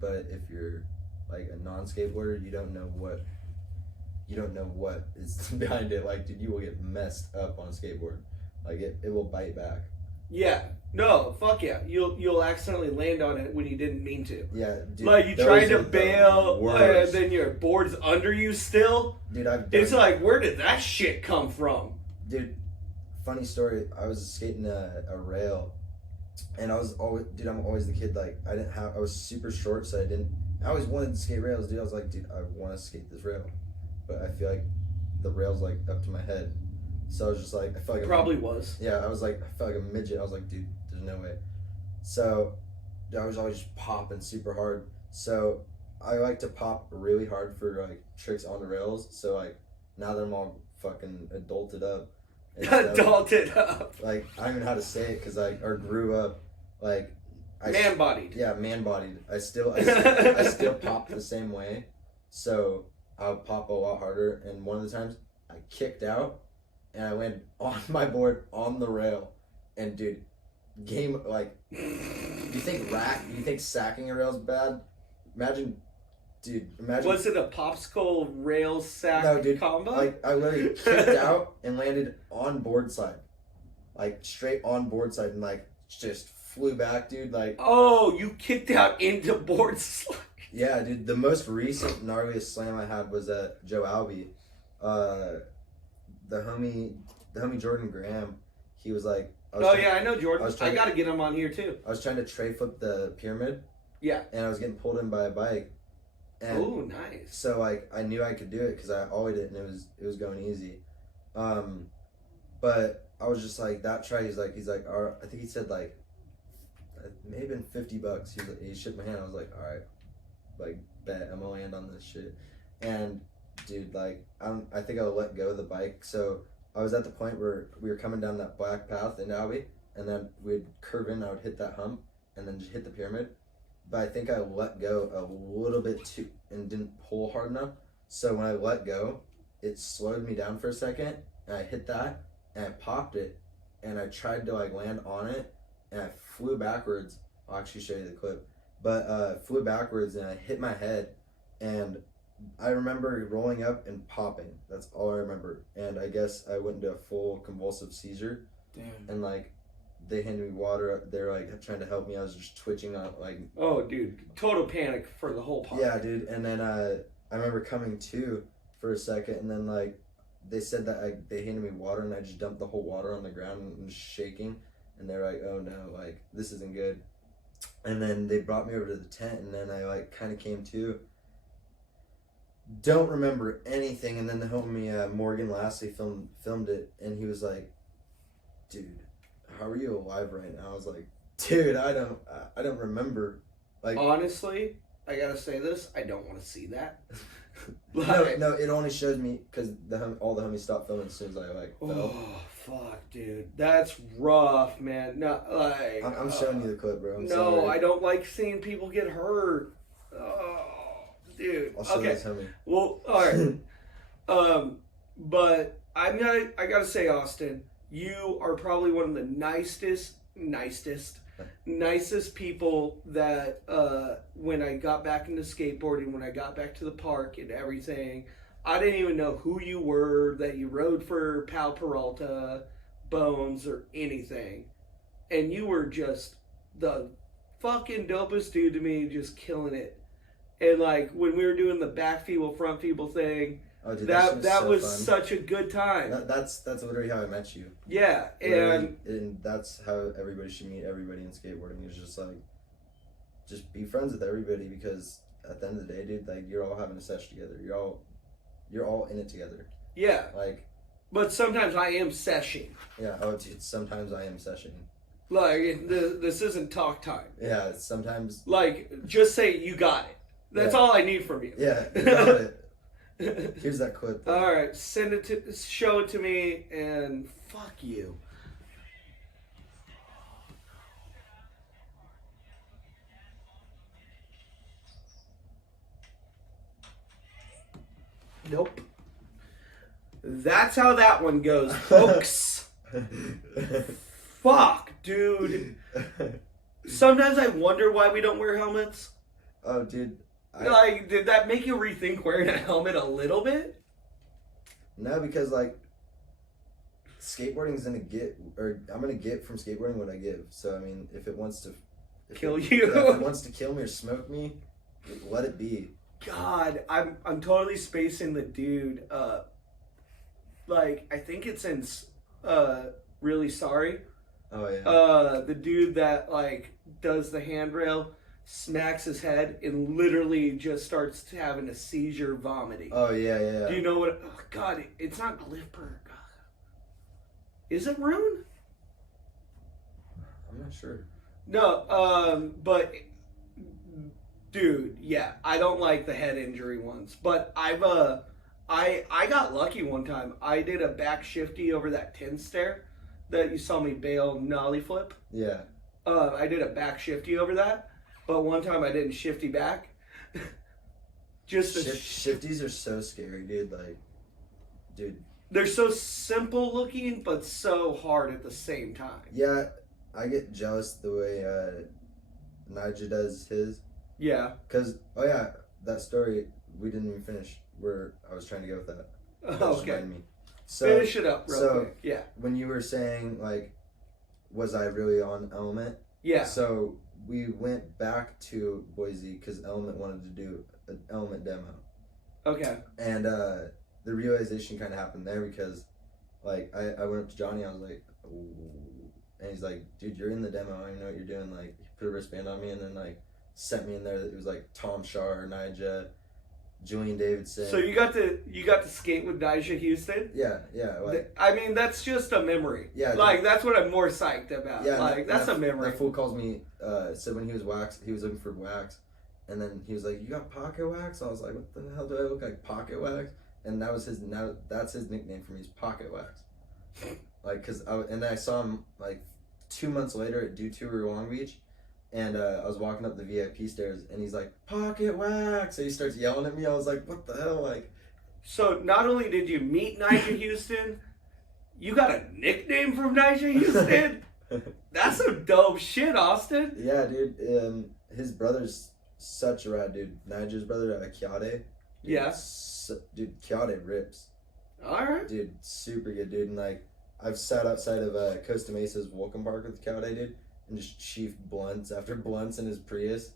But if you're like a non-skateboarder, you don't know what. You don't know what is behind it. Like, dude, you will get messed up on a skateboard. Like it will bite back. Yeah. No, fuck yeah. You'll accidentally land on it when you didn't mean to. Yeah, dude. Like you those trying to are the bail, and worst. then your board's under you still. Dude, I've done. It's like, where did that shit come from? Dude, funny story. I was skating a rail, and I was always, dude. I'm always the kid. Like I was super short, so I always wanted to skate rails, dude. I was like, dude, I want to skate this rail, but I feel like the rail's like up to my head. So I was just like, I felt like Probably was. Yeah, I was like, I felt like a midget. I was like, dude, there's no way. So, dude, I was always just popping super hard. So I like to pop really hard for like tricks on the rails. So like now that I'm all fucking adulted up, and stuff, Adulted up. like I don't even know how to say it because or grew up, like Man bodied. Yeah, man bodied. I still pop the same way. So I'll pop a lot harder. And one of the times I kicked out and I went on my board on the rail. And dude, game like, you think sacking a rail's bad? Imagine. Was it a popsicle rail sack combo? Like I literally kicked out and landed on board side, like straight on board side, and like just flew back, dude. Like oh, you kicked out into board slide. Yeah, dude. The most recent gnarliest slam I had was at Joe Albee. The homie Jordan Graham. He was like, I know Jordan. I got to get him on here too. I was trying to tray flip the pyramid. Yeah. And I was getting pulled in by a bike. Oh, nice. So like I knew I could do it because I always did, and it was going easy. But I was just like that try. He's like, I think he said like, it may have been $50. He shook my hand. I was like, all right, like bet I'm gonna land on this shit. And dude, like I think I'll let go of the bike. So I was at the point where we were coming down that black path in Albee, and then we'd curve in. I would hit that hump, and then just hit the pyramid. but I think I let go a little bit too and didn't pull hard enough. So when I let go, it slowed me down for a second, and I hit that, and I popped it, and I tried to like land on it, and I flew backwards. I'll actually show you the clip, but flew backwards, and I hit my head, and I remember rolling up and popping. That's all I remember. And I guess I went into a full convulsive seizure. Damn. And like, they handed me water. They were like trying to help me. I was just twitching out like. Oh, dude, total panic for the whole park. Yeah, dude. And then I remember coming to for a second, and then like they said that they handed me water, and I just dumped the whole water on the ground and was shaking. And they're like, "Oh no, like this isn't good." And then they brought me over to the tent, and then I like kind of came to. Don't remember anything, and then the homie Morgan Lashley filmed it, and he was like, "Dude, how are you alive right now?" I was like, "Dude, I don't remember." Like, honestly, I gotta say this. I don't want to see that. no, it only showed me because all the homies stopped filming as soon as I like fell. Oh fuck, dude, that's rough, man. No, like I'm showing you the clip, bro. I'm no, sorry. I don't like seeing people get hurt. Oh, dude. I'll show Okay. this homie. Well, all right. But I gotta say, Austin, you are probably one of the nicest people that when I got back into skateboarding, when I got back to the park and everything, I didn't even know who you were, that you rode for Pal Peralta, Bones, or anything. And you were just the fucking dopest dude to me, just killing it. And like when we were doing the back feeble, front feeble thing, Oh, dude, that was fun. such a good time. That's literally how I met you. Yeah, and that's how everybody should meet everybody in skateboarding. Is just be friends with everybody, because at the end of the day, dude, like you're all having a sesh together. You're all in it together. Yeah. Like, but sometimes I am seshing. Yeah. Oh, dude, sometimes I am seshing. Like this isn't talk time. Yeah. Sometimes. Like just say you got it. That's all I need from you. Yeah. You got it. Here's that clip. All right, show it to me, and fuck you. Nope. That's how that one goes, folks. Fuck, dude. Sometimes I wonder why we don't wear helmets. Oh, dude. Like, did that make you rethink wearing a helmet a little bit? No, because like skateboarding's I'm gonna get from skateboarding what I give. So I mean, if it wants to kill you, if it wants to kill me or smoke me, let it be. God, I'm totally spacing the dude. Like I think it's in Really Sorry. Oh yeah. The dude that like does the handrail, smacks his head, and literally just starts having a seizure, vomiting. Oh yeah. Do you know what? Oh, God, it's not Glyphberg. Is it Rune? I'm not sure. No, but dude, yeah, I don't like the head injury ones. But I got lucky one time. I did a back shifty over that 10 stair that you saw me bail nollie flip. Yeah. I did a back shifty over that, but one time I didn't shifty back. Shifties are so scary, dude. Like, dude. They're so simple looking, but so hard at the same time. Yeah, I get jealous the way Nigel does his. Yeah. Cause that story we didn't even finish. Where I was trying to go with that. Okay. Me. So, finish it up real quick. Yeah. When you were saying like, was I really on Element? Yeah. So we went back to Boise because Element wanted to do an Element demo. Okay. And the realization kind of happened there because, like, I went up to Johnny. I was like, ooh. And he's like, dude, you're in the demo. I know what you're doing. Like, he put a wristband on me and then like sent me in there. It was like Tom Shar, Nija, Julian Davidson. So you got to skate with Nija Houston? Yeah. Like, I mean, that's just a memory. Yeah. Like, that's what I'm more psyched about. Yeah. Like, that's a memory. That fool calls me, said when he was looking for wax. And then he was like, you got pocket wax? I was like, what the hell do I look like, pocket wax? And that's his nickname for me is Pocket Wax. Like, and then I saw him like 2 months later at Do Tour Long Beach. And I was walking up the VIP stairs, and he's like, "Pocket wax!" So he starts yelling at me. I was like, "What the hell?" Like, So not only did you meet Nigel Houston, you got a nickname from Nigel Houston? That's some dope shit, Austin. yeah, dude. His brother's such a rad dude. Nigel's brother, Kiade. Yeah. Dude, Kiade rips. All right. Dude, super good dude. And like, I've sat outside of Costa Mesa's Welcome Park with Kiade, dude, and just chief blunts after blunts in his Prius.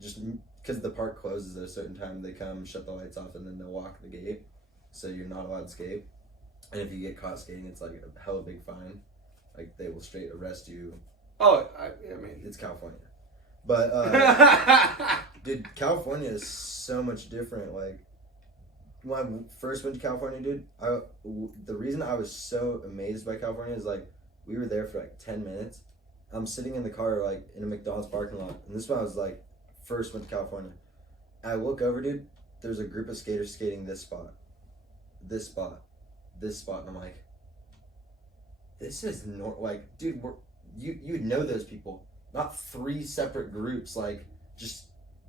Just because the park closes at a certain time, they come, shut the lights off, and then they'll lock the gate. So you're not allowed to skate. And if you get caught skating, it's like a hella big fine. Like, they will straight arrest you. Oh, I mean. It's California. But, dude, California is so much different. Like, when I first went to California, dude, the reason I was so amazed by California is, like, we were there for, like, 10 minutes. I'm sitting in the car, like, in a McDonald's parking lot. And this is when I was, like, first went to California. And I look over, dude, there's a group of skaters skating this spot. This spot. This spot. And I'm like, this is like, dude, you'd know those people. Not 3 separate groups, like, just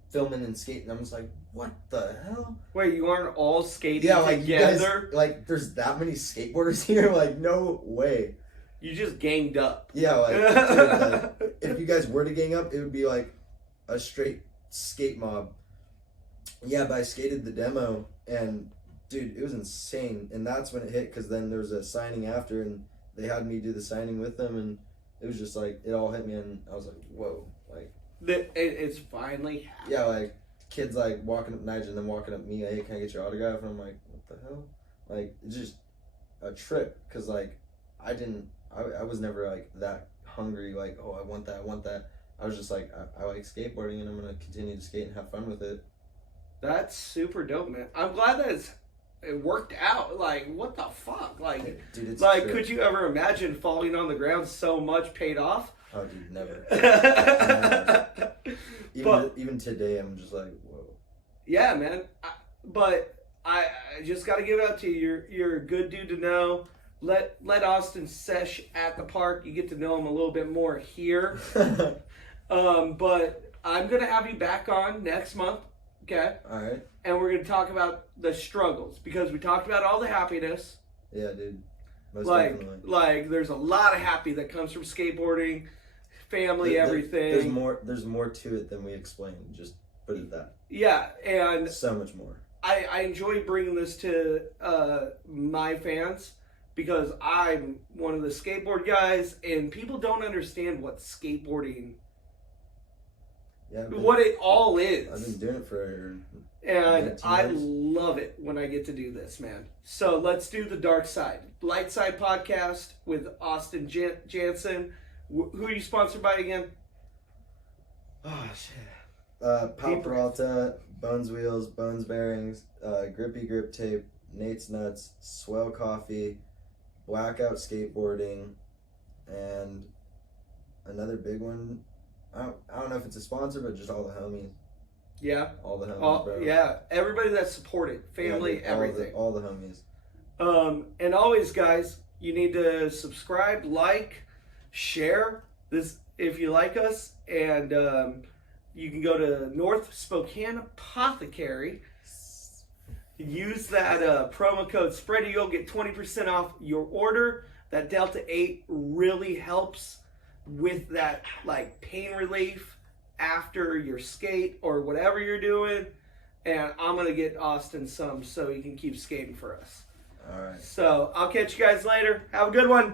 filming and skating. I'm just like, what the hell? Wait, you aren't all skating like, together? You guys, like, there's that many skateboarders here? Like, no way. You just ganged up. Yeah, like, dude, like, if you guys were to gang up, it would be like a straight skate mob. Yeah, but I skated the demo, and dude, it was insane. And that's when it hit, because then there was a signing after, and they had me do the signing with them, and it was just like, it all hit me, and I was like, whoa. Like, it's finally happened. Yeah, like, kids like walking up Nigel and then walking up me, hey, can I get your autograph? And I'm like, what the hell? Like, it's just a trip, because like, I was never like that hungry, like, oh, I want that. I was just like, I like skateboarding, and I'm going to continue to skate and have fun with it. That's super dope, man. I'm glad that it worked out. Like, what the fuck? Like, dude, it's like, could you ever imagine falling on the ground so much paid off? Oh, dude, never. Never. Even today, I'm just like, whoa. Yeah, man. But I just got to give it up to you. You're a good dude to know. Let Austin sesh at the park. You get to know him a little bit more here. But I'm going to have you back on next month. Okay. All right. And we're going to talk about the struggles, because we talked about all the happiness. Yeah, dude. Most definitely. Like, there's a lot of happy that comes from skateboarding, family, everything. There's more to it than we explained. Just put it that. Yeah, and so much more. I enjoy bringing this to my fans, because I'm one of the skateboard guys, and people don't understand what skateboarding. Yeah, what it all is. I've been doing it for. And I love it when I get to do this, man. So let's do the dark side. Light Side Podcast with Austin Jansen. Who are you sponsored by again? Oh, shit. Pal Peralta, Bones Wheels, Bones Bearings, Grippy Grip Tape, Nate's Nuts, Swell Coffee, Blackout Skateboarding, and another big one. I don't know if it's a sponsor, but just all the homies. Yeah. All the homies, bro. Yeah. Everybody that's supported. Family, everything. All the homies. And always, guys, you need to subscribe, like, share this if you like us. And you can go to North Spokane Apothecary. Use that promo code SPREAD. You'll get 20% off your order. That Delta 8 really helps with that, like, pain relief after your skate or whatever you're doing. And I'm going to get Austin some so he can keep skating for us. All right. So I'll catch you guys later. Have a good one.